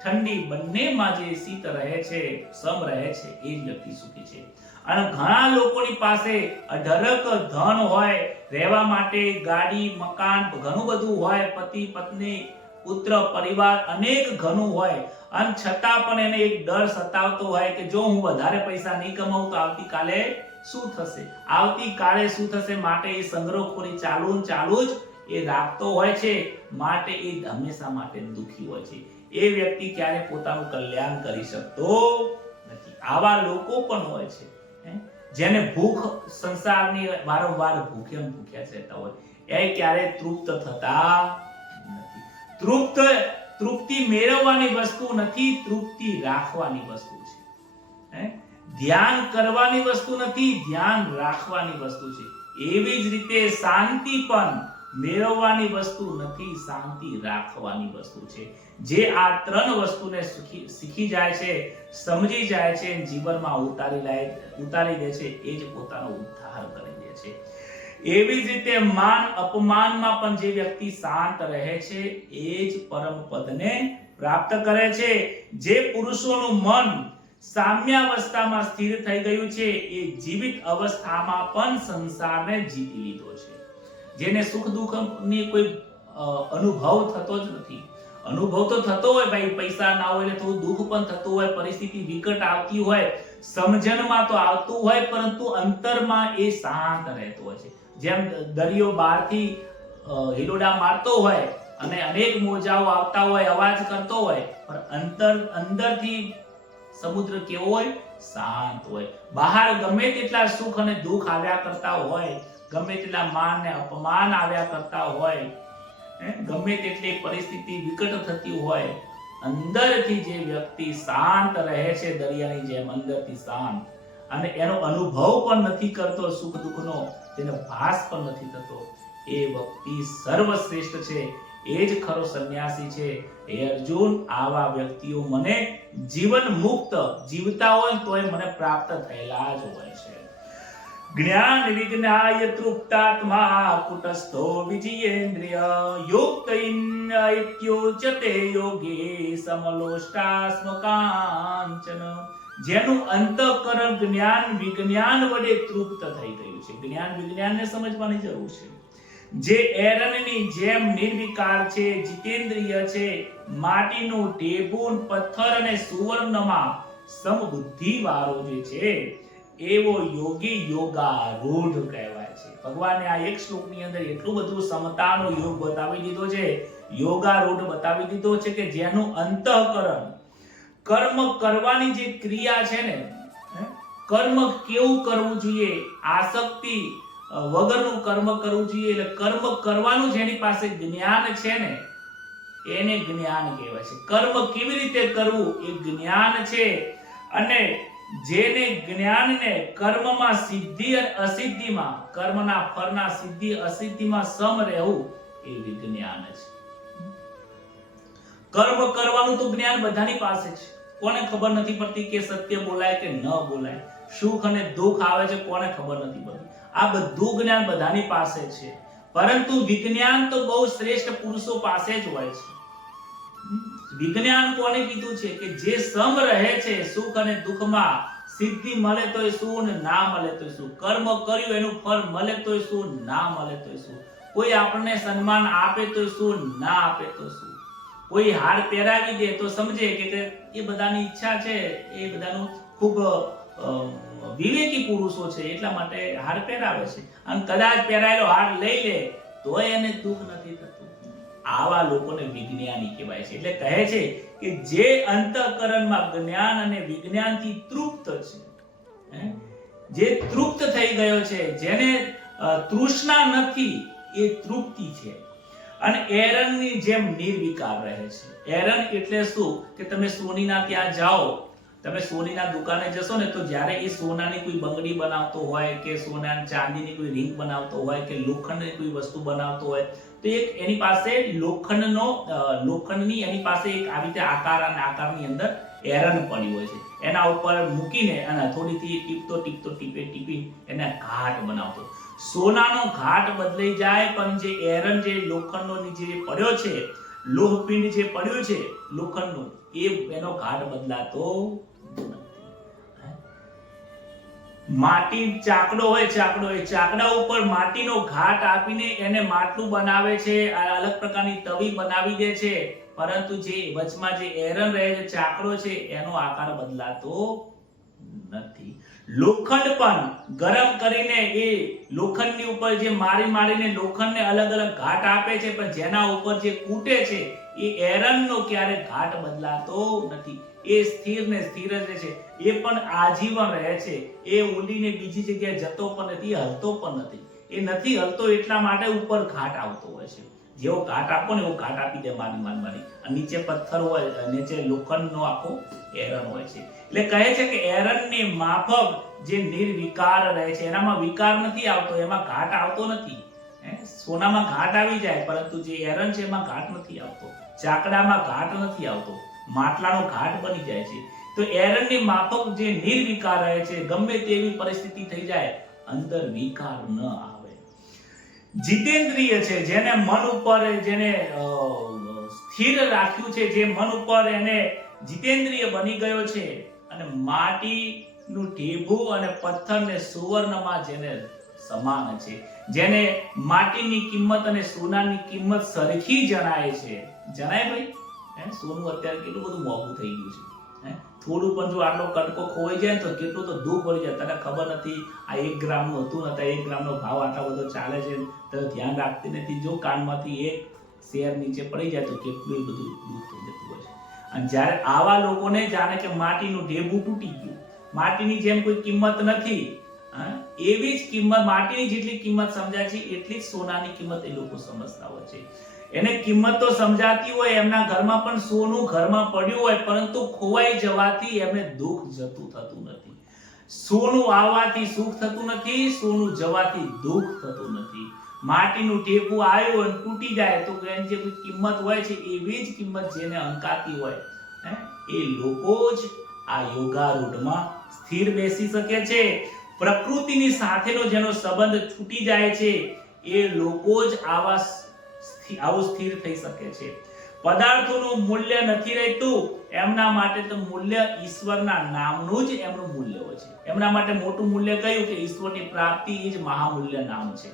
ઠંડી બંનેમાં જે શીત રહે છે, સમ રહે છે, એ જ વ્યક્તિ સુખી છે. અને ઘણા લોકોની પાસે અઢળક ધન હોય, રહેવા માટે ગાડી, મકાન, ઘણું બધું હોય, પતિ, પત્ની, પુત્ર, પરિવાર, અનેક ઘણું હોય, અને છતાં પણ એને એક ડર સતાવતો હોય કે જો હું વધારે પૈસા નહીં કમાઉં તો આવતીકાલે શું થશે, આવતીકાલે શું થશે, માટે એ સંગ્રહખોરી ચાલુ જ એ રાખતો હોય છે. માટે એ હંમેશા માટે દુખી હોય છે. એ વ્યક્તિ ક્યારે પોતાનું કલ્યાણ કરી શકતો નથી. આવા લોકો પણ હોય છે જેને ભૂખ, સંસારની વારંવાર ભૂખ્યા રહેતા હોય, એ ક્યારે તૃપ્ત થતા નથી. તૃપ્તિ મેળવવાની વસ્તુ નથી, તૃપ્તિ રાખવાની વસ્તુ છે. ધ્યાન કરવાની વસ્તુ નથી, ધ્યાન રાખવાની વસ્તુ છે. એવી જ રીતે શાંતિ પણ મેળવવાની વસ્તુ નથી, શાંતિ રાખવાની વસ્તુ છે. જે આ ત્રણ વસ્તુને શીખી જાય છે, સમજી જાય છે, જીવનમાં ઉતારી દે છે, એ જ પોતાનો ઉદ્ધાર કરી દે છે. એવી જ રીતે માન અપમાનમાં પણ જે વ્યક્તિ શાંત રહે છે, એ જ પરમ પદને પ્રાપ્ત કરે છે. જે પુરુષોનું મન સામ્યાવસ્થામાં સ્થિર થઈ ગયું છે, એ જીવિત અવસ્થામાં પણ સંસારને જીતી લીધો છે. જેને સુખ દુઃખની કોઈ અનુભવ થતો જ નથી. અનુભવ તો થતો હોય, ભાઈ પૈસા ના હોય એટલે થોડું દુઃખ પણ થતું હોય, પરિસ્થિતિ વિકટ આવતી હોય, સમજણમાં તો આવતું હોય, પરંતુ અંતરમાં એ શાંત રહેતો હોય છે. જેમ દરિયો બહારથી હિલોડા મારતો હોય અને અનેક મોજાઓ આવતા હોય, અવાજ કરતો હોય, પણ અંદરથી સમુદ્ર કેવો હોય? શાંત હોય. બહાર ગમે તેટલા સુખ અને દુઃખ આવ્યા કરતા હોય, ગમે તેટલા માન ને અપમાન આવ્યા કરતા હોય, ગમે તેટલી પરિસ્થિતિ વિકટ થતી હોય, અંદરથી જે વ્યક્તિ શાંત રહે છે, દરિયાની જેમ અંદરથી શાંત, અને એનો અનુભવ પણ નથી કરતો સુખ દુઃખનો, તેનો ભાસ પણ નથી થતો, એ વ્યક્તિ સર્વશ્રેષ્ઠ છે. એ જ ખરો સંન્યાસી છે. હે અર્જુન, આવા વ્યક્તિઓ મને જીવન મુક્ત જીવતા હોય તોય મને પ્રાપ્ત થયેલા જ હોય છે. જ્ઞાન વિજ્ઞાય તૃપ્તાત્મા કુટસ્થો વિજયેન્દ્રિય યુક્ત ઇત્યુચ્યતે યોગી સમલોષ્ટાસ્મકાંચન. જેનું અંતઃકરણ જ્ઞાન વિજ્ઞાન વડે તૃપ્ત થઈ ગયું છે. જ્ઞાન વિજ્ઞાનને સમજવાની જરૂર છે. જે એરનની જેમ નિર્વિકાર છે, જીતેન્દ્રિય છે, માટીનું ઢેબું, પથ્થર અને સુવર્ણમાં સમબુદ્ધિ વાળો જે છે એવો યોગી યોગારૂઢ કહેવાય છે. ભગવાને આ એક શ્લોકની અંદર એટલું બધું સમતાનો યોગ બતાવી દીધો છે, યોગારૂઢ બતાવી દીધો છે કે જેનું અંતઃકરણ કર્મ કરવાની જે ક્રિયા છે ને, કર્મ કેવું કરવું જોઈએ, આસક્તિ વગરનું કર્મ કરવું જોઈએ, એટલે કર્મ કરવાનું જેની પાસે જ્ઞાન છે ને એને જ્ઞાન કહેવાય છે. કર્મ કેવી રીતે કરવું એ જ્ઞાન છે. અને જેને જ્ઞાનને કર્મમાં સિદ્ધિ અને અસિદ્ધિમાં, કર્મના ફળના સિદ્ધિ અસિદ્ધિમાં સમ રહેવું એ વિજ્ઞાન છે. કર્મ કરવાનું તો જ્ઞાન બધાની પાસે છે. કોને ખબર નથી પડતી કે સત્ય બોલાય કે ન બોલાય, સુખ અને દુઃખ આવે છે કોને ખબર નથી પડતી. આ બધું જ્ઞાન બધાની પાસે છે, પરંતુ વિજ્ઞાન તો બહુ શ્રેષ્ઠ પુરુષો પાસે જ હોય છે. વિજ્ઞાન કોને કીધું છે કે જે સમ રહે છે સુખ અને દુઃખમાં, સિદ્ધિ મળે તોય શું ને ના મળે તોય શું, કર્મ કર્યું એનું ફળ મળે તોય શું, ના મળે તોય શું, કોઈ આપણને સન્માન આપે તોય શું, ના આપે તો શું, કોઈ હાર પહેરાવી દે તો સમજે કે એ બધાની ઈચ્છા છે, એ બધાનું ખૂબ વિવેકી પુરુષો છે એટલા માટે હાર પહેરાવે છે. અને કદાચ પહેરાયેલો હાર લઈ લે તોય એને દુઃખ નથી થતું. આવા લોકોને વિજ્ઞાની કહેવાય છે. એટલે કહે છે કે જે અંતઃકરણમાં જ્ઞાન અને વિજ્ઞાનથી તૃપ્ત છે, જે તૃપ્ત થઈ ગયો છે, જેને તૃષ્ણા નથી એ તૃપ્તિ છે. અને એરનની જેમ નિર્વિકાર રહે છે. એરન એટલે શું કે તમે સોનીના ત્યાં જાઓ, તમે સોનીના દુકાને જશો ને તો જ્યારે એ સોનાની કોઈ બંગડી બનાવતો હોય કે સોના ચાંદીની કોઈ રિંગ બનાવતો હોય કે લોખંડની કોઈ વસ્તુ બનાવતો હોય તો એક એની પાસે લોખંડની એની પાસે એક આવી રીતે આકાર અને આકારની અંદર એરન પડી હોય છે. એના ઉપર મૂકીને અને થોડીથી ટીપતો ટીપી એને ઘાટ બનાવતો. સોનાનો ઘાટ બદલાઈ જાય પણ જે એરન જે લોખંડનો નીચે પડ્યો છે, લોહપિંડ જે પડ્યું છે લોખંડનું, એ એનો ઘાટ બદલાતો માટી ચાકડો હોય, એ ચાકડા ઉપર માટીનો ઘાટ આપીને એને માટલું બનાવે છે, અલગ પ્રકારની તવી બનાવી દે છે, પરંતુ જે વચમાં જે એરન રહે છે, ચાકડો છે, એનો આકાર બદલાતો નથી. લોખંડ પણ ગરમ કરીને એ લોખંડની ઉપર જે મારીને લોખંડને અલગ અલગ ઘાટ આપે છે, પણ જેના ઉપર જે કૂટે છે એ એરનનો ક્યારે ઘાટ બદલાતો નથી. એ સ્થિર ને સ્થિર જ રહે છે. એ પણ આજીવન રહે છે. એ ઉડીને બીજી જગ્યાએ જતો પણ નથી, હલતો પણ નથી. એ નથી હલતો એટલા માટે ઉપર ઘાટ આવતો હોય છે. જેવો ઘાટ આપો ને એવો ઘાટ આપી દે મારી. નીચે પથ્થર હોય, નીચે લોખંડનો આખો એરન હોય છે. એટલે કહે છે કે એરનની માફક જે નિર્વિકાર રહે છે, એનામાં વિકાર નથી આવતો, એમાં ઘાટ આવતો નથી. સોનામાં ઘાટ આવી જાય પરંતુ જે એરન છે એમાં ઘાટ નથી આવતો, ચાકડામાં ઘાટ નથી આવતો, માટલાનો ઘાટ બની જાય છે. તો એરનની માફક જે નિર્વિકાર રહે છે, ગમે તેવી પરિસ્થિતિ થઈ જાય અંદર વિકાર ન આવે. જીતેન્દ્રિય છે, જેને મન ઉપર જેને સ્થિર રાખ્યું છે, જે મન ઉપર એને જીતેન્દ્રિય બની ગયો છે, અને માટીનું ઢેબું અને પથ્થર ને સુવર્ણમાં જેને સમાન છે, જેને માટીની કિંમત અને સોનાની કિંમત સરખી જણાય છે. જણાય ભાઈ? સોનું અત્યારે કેટલું બધું મોંઘું થઈ ગયું છે. થોડું પણ જો આટલો કટકો ખોવાઈ જાય તો કેટલું તો દુઃખ પડી જાય. તને ખબર નથી આ 1 ગ્રામનું હતું ને, 1 ગ્રામનો ભાવ આટલો બધો ચાલે છે, તો ધ્યાન રાખતી નથી. જો કાનમાંથી 1 શેર નીચે પડી જાય તો કેટલું બધું દુઃખ થઈ જતું હોય છે. અને જ્યારે આવા લોકોને જાણે કે માટીનું ઢેબું તૂટી ગયું, માટીની જેમ કોઈ કિંમત નથી, એવી જ કિંમત, માટીની જેટલી કિંમત સમજાય છે એટલી જ સોનાની કિંમત એ લોકો સમજતા હોય છે. એને કિંમત તો સમજાતી હોય, એમના ઘરમાં પણ સોનું ઘરમાં પડ્યું હોય, પરંતુ ખોવાઈ જવાથી એમને દુઃખ જતું થતું નથી. સોનું આવવાથી સુખ થતું નથી, સોનું જવાથી દુઃખ થતું નથી. માટીનું ટેપું આવ્યું અને તૂટી જાય તો એની જે કિંમત હોય છે એવી જ કિંમત જેને અંકાતી હોય, એ લોકો જ આ યોગારૂઢમાં સ્થિર બેસી શકે છે. પ્રકૃતિની સાથેનો જેનો સંબંધ છૂટી જાય છે એ લોકો જ આવું સ્થિર થઈ શકે છે. પદાર્થોનું મૂલ્ય નથી રહેતું, એમના માટે તો મૂલ્ય ઈશ્વરના નામનું જ એમનું મૂલ્ય હોય છે. એમના માટે મોટું મૂલ્ય કયું કે ઈશ્વરની પ્રાપ્તિ એ જ મહામૂલ્ય નામ છે.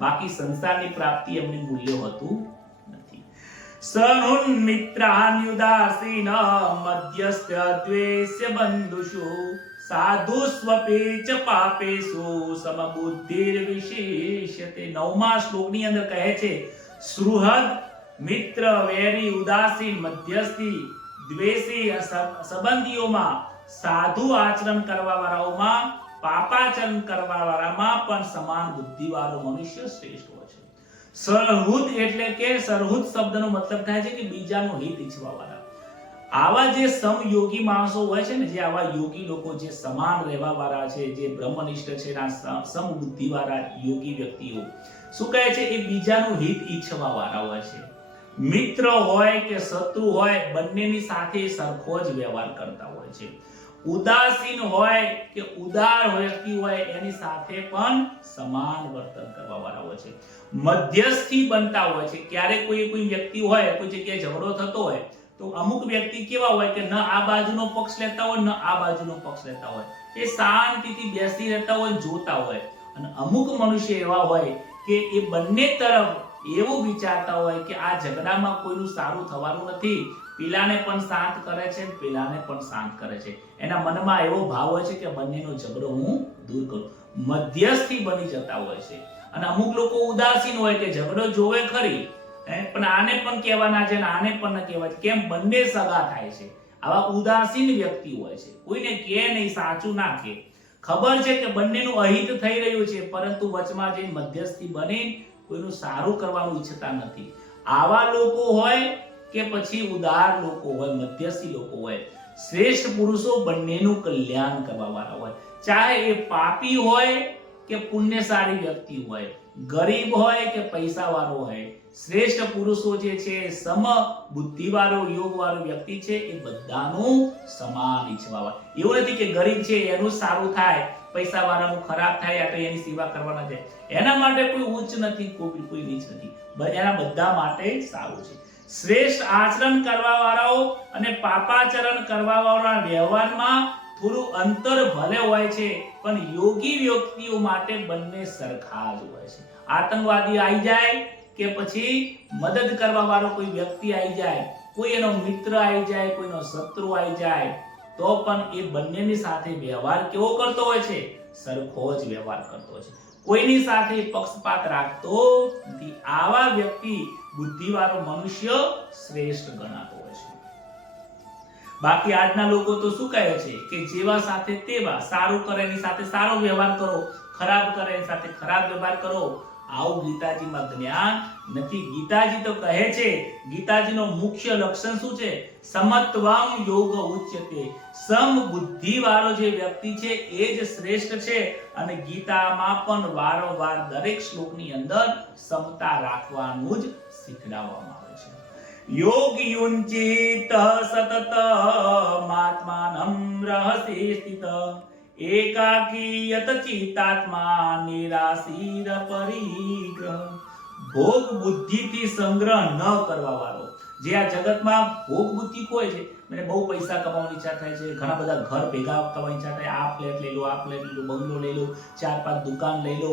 બાકી સંસારની પ્રાપ્તિ એમને મૂલ્ય હોતું નથી. સનુન મિત્રાન્યુદાસીન મધ્યસ્થ દ્વેષ્ય બંધુષુ સાધુ સ્વપેચ પાપેષુ સમબુદ્ધિર વિશેષ્યતે. 9મા શ્લોકની અંદર કહે છે સુહૃદ, મિત્ર, વૈરી, ઉદાસીન, મધ્યસ્થી, દ્વેષી સંબંધીઓમાં, સાધુ આચરણ કરવા વાળાઓમાં, પાપાચરણ કરવા વાળામાં પણ સમાન બુદ્ધિ વાળો મનુષ્ય શ્રેષ્ઠ હોય છે. સરહુદ એટલે કે સરહુદ શબ્દનો મતલબ થાય છે કે બીજાનું હિત ઈચ્છવા વાળા. આવા જે સમયોગી માણસો હોય છે ને, જે આવા યોગી લોકો, જે સમાન રહેવા વાળા છે, જે બ્રહ્મનિષ્ઠ છે, સમબુદ્ધિ વાળા યોગી વ્યક્તિઓ શું કહે છે, એ બીજાનું હિત ઈચ્છવા વાળા હોય છે. મિત્ર હોય કે શત્રુ હોય, બંનેની સાથે સરખો જ વ્યવહાર કરતા હોય છે. ઉદાસીન હોય કે ઉદાર વ્યક્તિ હોય, એની સાથે પણ સમાન વર્તન કરવા વાળા હોય છે. મધ્યસ્થી બનતા હોય છે. ક્યારેક કોઈ વ્યક્તિ હોય, કોઈ જગ્યાએ ઝઘડો થતો હોય તો અમુક વ્યક્તિ કેવા હોય કે ન આ બાજુનો પક્ષ લેતા હોય, ન આ બાજુનો પક્ષ લેતા હોય. એ શાંતિથી બેસી રહેતા હોય, જોતા હોય. અને અમુક મનુષ્ય એવા હોય કે એ બંને તરફ એવું વિચારતા હોય કે આ ઝઘડામાં કોઈનું સારું થવાનું નથી, પેલાને પણ શાંત કરે છે, પેલાને પણ શાંત કરે છે. એના મનમાં એવો ભાવ હોય છે કે બંનેનો ઝઘડો હું દૂર કરું. મધ્યસ્થી બની જતા હોય છે. અને અમુક લોકો ઉદાસીન હોય કે ઝઘડો જોવે ખરી, પણ આને પણ કહેવાના છે, આને પણ ન કહેવાય. કેમ? બંને સગા થાય છે. આવા ઉદાસીન વ્યક્તિ હોય છે. કોઈને કહે નહીં, સાચું ના કહે. ખબર છે કે બંનેનું અહિત થઈ રહ્યું છે, પરંતુ વચમાં જઈને મધ્યસ્થી બની કોઈનું સારું કરવાનું ઈચ્છતા નથી. આવા લોકો હોય કે પછી ઉદાર લોકો હોય, મધ્યસ્થી લોકો હોય, શ્રેષ્ઠ પુરુષો બંનેનું કલ્યાણ કરવા વાળા હોય. ચાહે એ પાપી હોય કે પુણ્યશાળી વ્યક્તિ હોય, ગરીબ હોય કે પૈસા વાળો હોય, શ્રેષ્ઠ પુરુષો જે છે, સમ બુદ્ધિ વાળો યોગ વાળો વ્યક્તિ છે, એ બધાનું સમાન ઈચ્છવા. એવું નથી કે ગરીબ છે એનું સારું થાય, પૈસા વાળાનું ખરાબ થાય, તો એની સેવા કરવાના છે. એના માટે કોઈ ઉચ્ચ નથી, કોઈ નીચ નથી. એના બધા માટે સારું છે. શ્રેષ્ઠ આચરણ કરવા વાળાઓ અને પાપાચરણ કરવા વાળાના વ્યવહારમાં થોડું અંતર ભલે હોય છે, પણ યોગી વ્યક્તિઓ માટે બંને સરખા જ હોય છે. આતંકવાદી આવી જાય કે પછી મદદ કરવા વાળો કોઈ વ્યક્તિ આવી જાય, કોઈ એનો મિત્ર આવી જાય, કોઈનો શત્રુ આવી જાય, તો પણ એ બંનેની સાથે વ્યવહાર કેવો કરતો હોય છે? સરખો જ વ્યવહાર કરતો હોય છે. કોઈની સાથે પક્ષપાત રાખતો નથી. આવા વ્યક્તિ બુદ્ધિવાળો મનુષ્ય શ્રેષ્ઠ ગણાતો હોય છે. બાકી આજના લોકો તો શું કહે છે કે જેવા સાથે તેવા, સારું કરે એની સાથે સારો વ્યવહાર કરો, ખરાબ કરે એની સાથે ખરાબ વ્યવહાર કરો. આવું ગીતાજીમાં જ્ઞાન નથી. ગીતાજી તો કહે છે, ગીતાજીનો મુખ્ય લક્ષણ શું છે? સમત્વમ યોગ ઉચ્યતે. સમ બુદ્ધિ વાળો જે વ્યક્તિ છે એ જ શ્રેષ્ઠ છે. અને ગીતામાં પણ વારંવાર દરેક શ્લોકની અંદર સમતા રાખવાનું જ શીખડાવવામાં આવે છે. યોગ યુંચિત સતત આત્માનમ રહસી સ્થિત એકાકી યત ચિત્તાત્મા નિરાશીર પરિગ્રહ. ભોગ બુદ્ધિથી સંગ્રહ ન કરવા વાળો, જે આ જગતમાં ભોગ બુદ્ધિ કોઈ છે, મને બહુ પૈસા કમાવાની ઈચ્છા થાય છે, ઘણા બધા ઘર ભેગા કરવાની ઈચ્છા થાય, આ ફ્લેટ લઈ લો, આ ફ્લેટ લઈ લો, બંગલો લઈ લો, 4-5 દુકાન લઈ લો,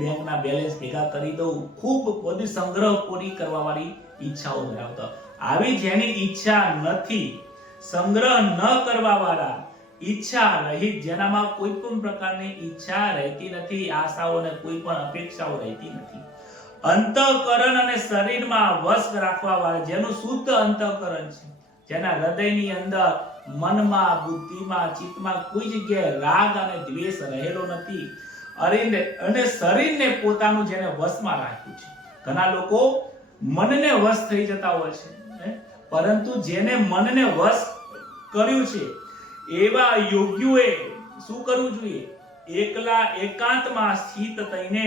બેંકના બેલેન્સ ભેગા કરી દઉં, ખૂબ બધી સંગ્રહ પૂરી કરવા વાળી ઈચ્છાઓ ધરાવતા. આવી જેની ઈચ્છા નથી, સંગ્રહ ન કરવા વાળા, ઈચ્છા રહિત, જેનામાં કોઈ પણ પ્રકારની ઈચ્છા રહેતી નથી, આશાઓ અને કોઈ પણ અપેક્ષાઓ રહેતી નથી, અંતઃકરણ અને શરીરમાં વશ રાખવા વાળા, જેનું શુદ્ધ અંતઃકરણ છે, જેના હૃદયની અંદર, મનમાં, બુદ્ધિમાં, ચિત્તમાં કોઈ જગ્યાએ રાગ અને દ્વેષ રહેલો નથી, અને શરીરને પોતાનું જેને વશમાં રાખ્યું છે. ઘણા લોકો મનને વશ થઈ જતા હોય છે, પરંતુ જેને મનને વશ કર્યું છે એવા યોગીઓએ શું કરવું જોઈએ? એકલા એકાંતમાં સ્થિત થઈને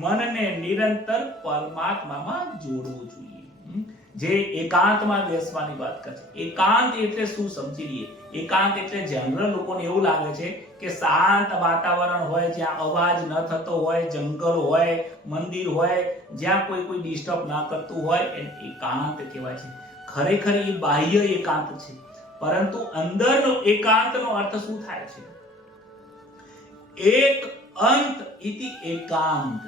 મનને નિરંતર પરમાત્મામાં જોડવું જોઈએ. જે એકાંતમાં બેસવાની વાત કરે છે, એકાંત એટલે શું સમજી લઈએ. એકાંત એટલે જનરલ લોકોને એવું લાગે છે કે શાંત વાતાવરણ હોય, જ્યાં અવાજ ન થતો હોય, જંગલ હોય, મંદિર હોય, જ્યાં કોઈ ડિસ્ટર્બ ના કરતું હોય, એ એકાંત કહેવાય છે. ખરેખર એ બાહ્ય એકાંત છે, પરંતુ અંદરનો એકાંતનો અર્થ શું થાય છે? એક અંત ઇતિ એકાંત.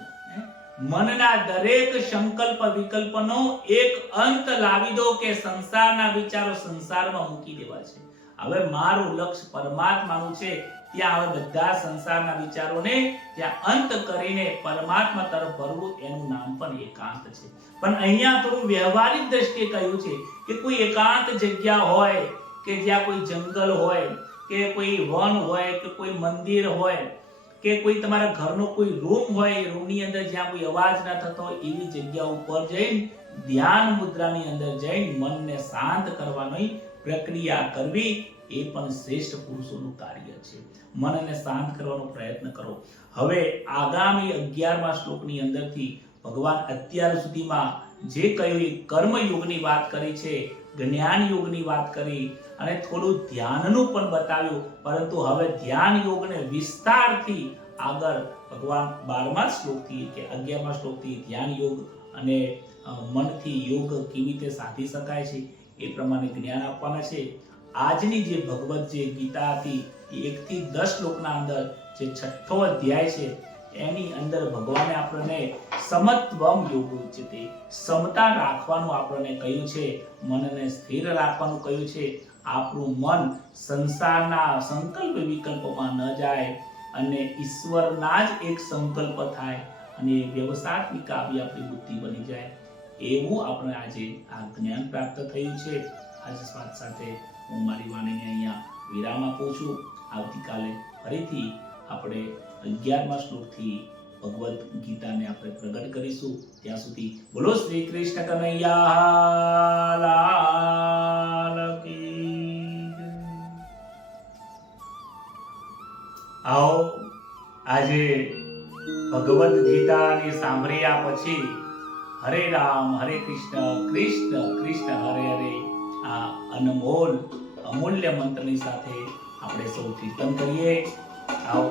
મનના દરેક સંકલ્પ વિકલ્પનો એક અંત લાવી દો કે સંસારના વિચારો સંસારમાં મૂકી દેવા છે. હવે મારું લક્ષ્ય પરમાત્માનું છે. ત્યાં હવે બધા સંસારના વિચારોને ત્યાં અંત કરીને પરમાત્મા તરફ વળવું, એનું નામ પણ એકાંત છે. પણ અહીંયા થોડું વ્યવહારિક દ્રષ્ટિએ કહ્યું છે કે કોઈ એકાંત જગ્યા હોય કે જ્યાં કોઈ જંગલ હોય કે કોઈ વન હોય કે કોઈ મંદિર હોય કે કોઈ તમારા ઘરનો કોઈ રૂમ હોય, એ રૂમની અંદર જ્યાં કોઈ અવાજ ના થતો હોય એવી જગ્યા ઉપર જઈને ધ્યાન મુદ્રાની અંદર જઈને મનને શાંત કરવાની પ્રક્રિયા કરવી, એ પણ શ્રેષ્ઠ પુરુષોનું કાર્ય છે. મનને શાંત કરવાનો પ્રયત્ન કરો. હવે આગામી 11મા શ્લોકની અંદરથી ભગવાન અત્યાર સુધીમાં જે કહ્યું એ કર્મ યોગની વાત કરી છે, જ્ઞાન યોગની વાત કરી અને થોડું ધ્યાનનું પણ બતાવ્યું. પરંતુ હવે ધ્યાન યોગને વિસ્તારથી આગળ ભગવાન 12મા શ્લોકથી કે 11મા શ્લોકથી ધ્યાન યોગ અને મનથી યોગ કેવી રીતે સાધી શકાય છે એ પ્રમાણે જ્ઞાન આપવાના છે. આજની જે ભગવદ જે ગીતા હતી એ 1 થી 10 શ્લોકના અંદર જે 6થો અધ્યાય છે એની અંદર ભગવાને આપણને સમત્વમ યોગ ઉચ્યતે, સમતા રાખવાનું આપણને કહ્યું છે, મનને સ્થિર રાખવાનું કહ્યું છે. આપણું મન સંસારના સંકલ્પ વિકલ્પમાં ન જાય અને ઈશ્વરના જ એક સંકલ્પ થાય અને વ્યવસાયિક આવી આપણી બુદ્ધિ બની જાય, એવું આપણે આજે આ જ્ઞાન પ્રાપ્ત થયું છે. આજ વાત સાથે હું મારી વાણીને અહીંયા વિરામ આપું છું. આવતીકાલે ફરીથી આપણે 11મા શ્લોકથી ભગવદ ગીતાને આપણે પ્રગટ કરીશું. ત્યાં સુધી બોલો શ્રી કૃષ્ણ કનૈયા લાલ કી જય. આવો આજે ભગવદ ગીતાને સાંભળ્યા પછી હરે રામ હરે કૃષ્ણ કૃષ્ણ કૃષ્ણ હરે હરે આ અનમોલ અમૂલ્ય મંત્રની સાથે આપણે સૌ કીર્તન કરીએ. આવો.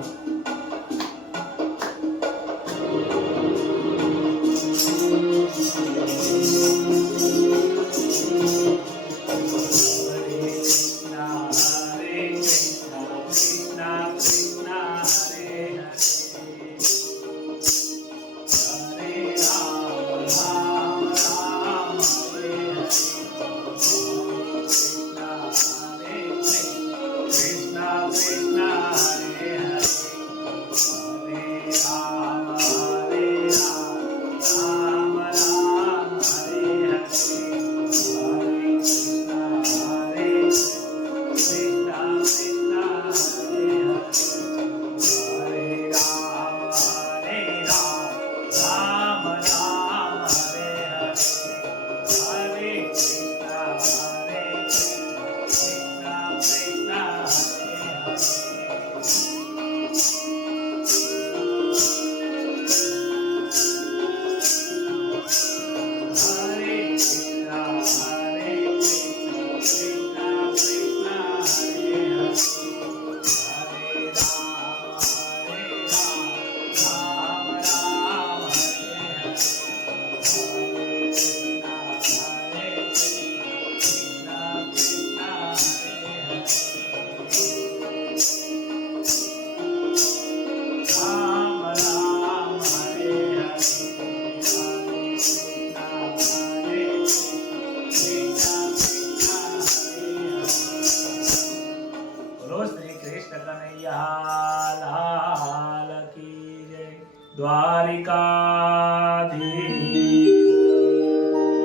દ્વારિકાધીશ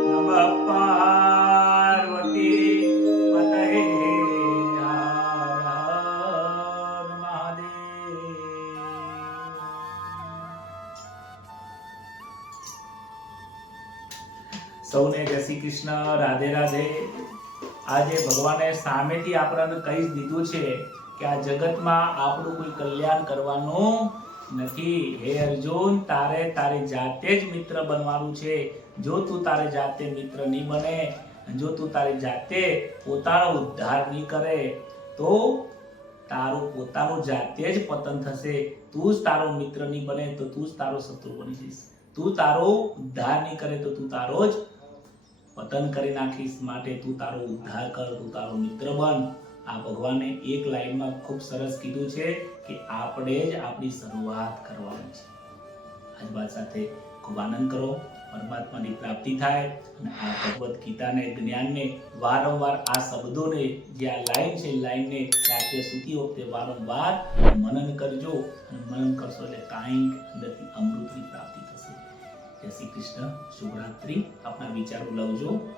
નમઃ પાર્વતી પતયે હર હર મહાદેવ. સૌને જય શ્રી કૃષ્ણ, રાધે રાધે. આજે ભગવાને સામેથી આપણને કહી દીધું છે કે આ જગતમાં આપણું કોઈ કલ્યાણ કરવાનું નથી. હે અર્જુન, તારે તારી જાતે જ મિત્ર બનવાનું છે. જો તું તારે જાતે મિત્ર નહીં બને, જો તું તારી જાતે પોતાનો ઉદ્ધાર નહીં કરે તો તારું પોતાનું જાતે જ પતન થશે. તું જ તારો મિત્ર નહીં બને તો તું જ તારો શત્રુ બની જઈશ. તું તારો ઉદ્ધાર નહીં કરે તો તું તારો જ પતન કરી નાખીશ. માટે તું તારો ઉદ્ધાર કર, તું તારો મિત્ર બન. આ ભગવાને એક લાઈનમાં ખૂબ સરસ કીધું છે કે આપણે જ આપણી શરૂઆત કરવાની છે. આજ વાત સાથે ખૂબ આનંદ કરો, પરમાત્માની પ્રાપ્તિ થાય અને આ ભગવદ્ ગીતાને જ્ઞાનને વારંવાર આ શબ્દોને જે આ લાઈન છે લાઈનને રાત્રે સૂતી વખતે વારંવાર મનન કરજો અને મનન કરશો એટલે કાંઈક અંદરથી અમૃતની પ્રાપ્તિ થશે. જય શ્રી કૃષ્ણ. શુભરાત્રિ. આપના વિચારો લખજો.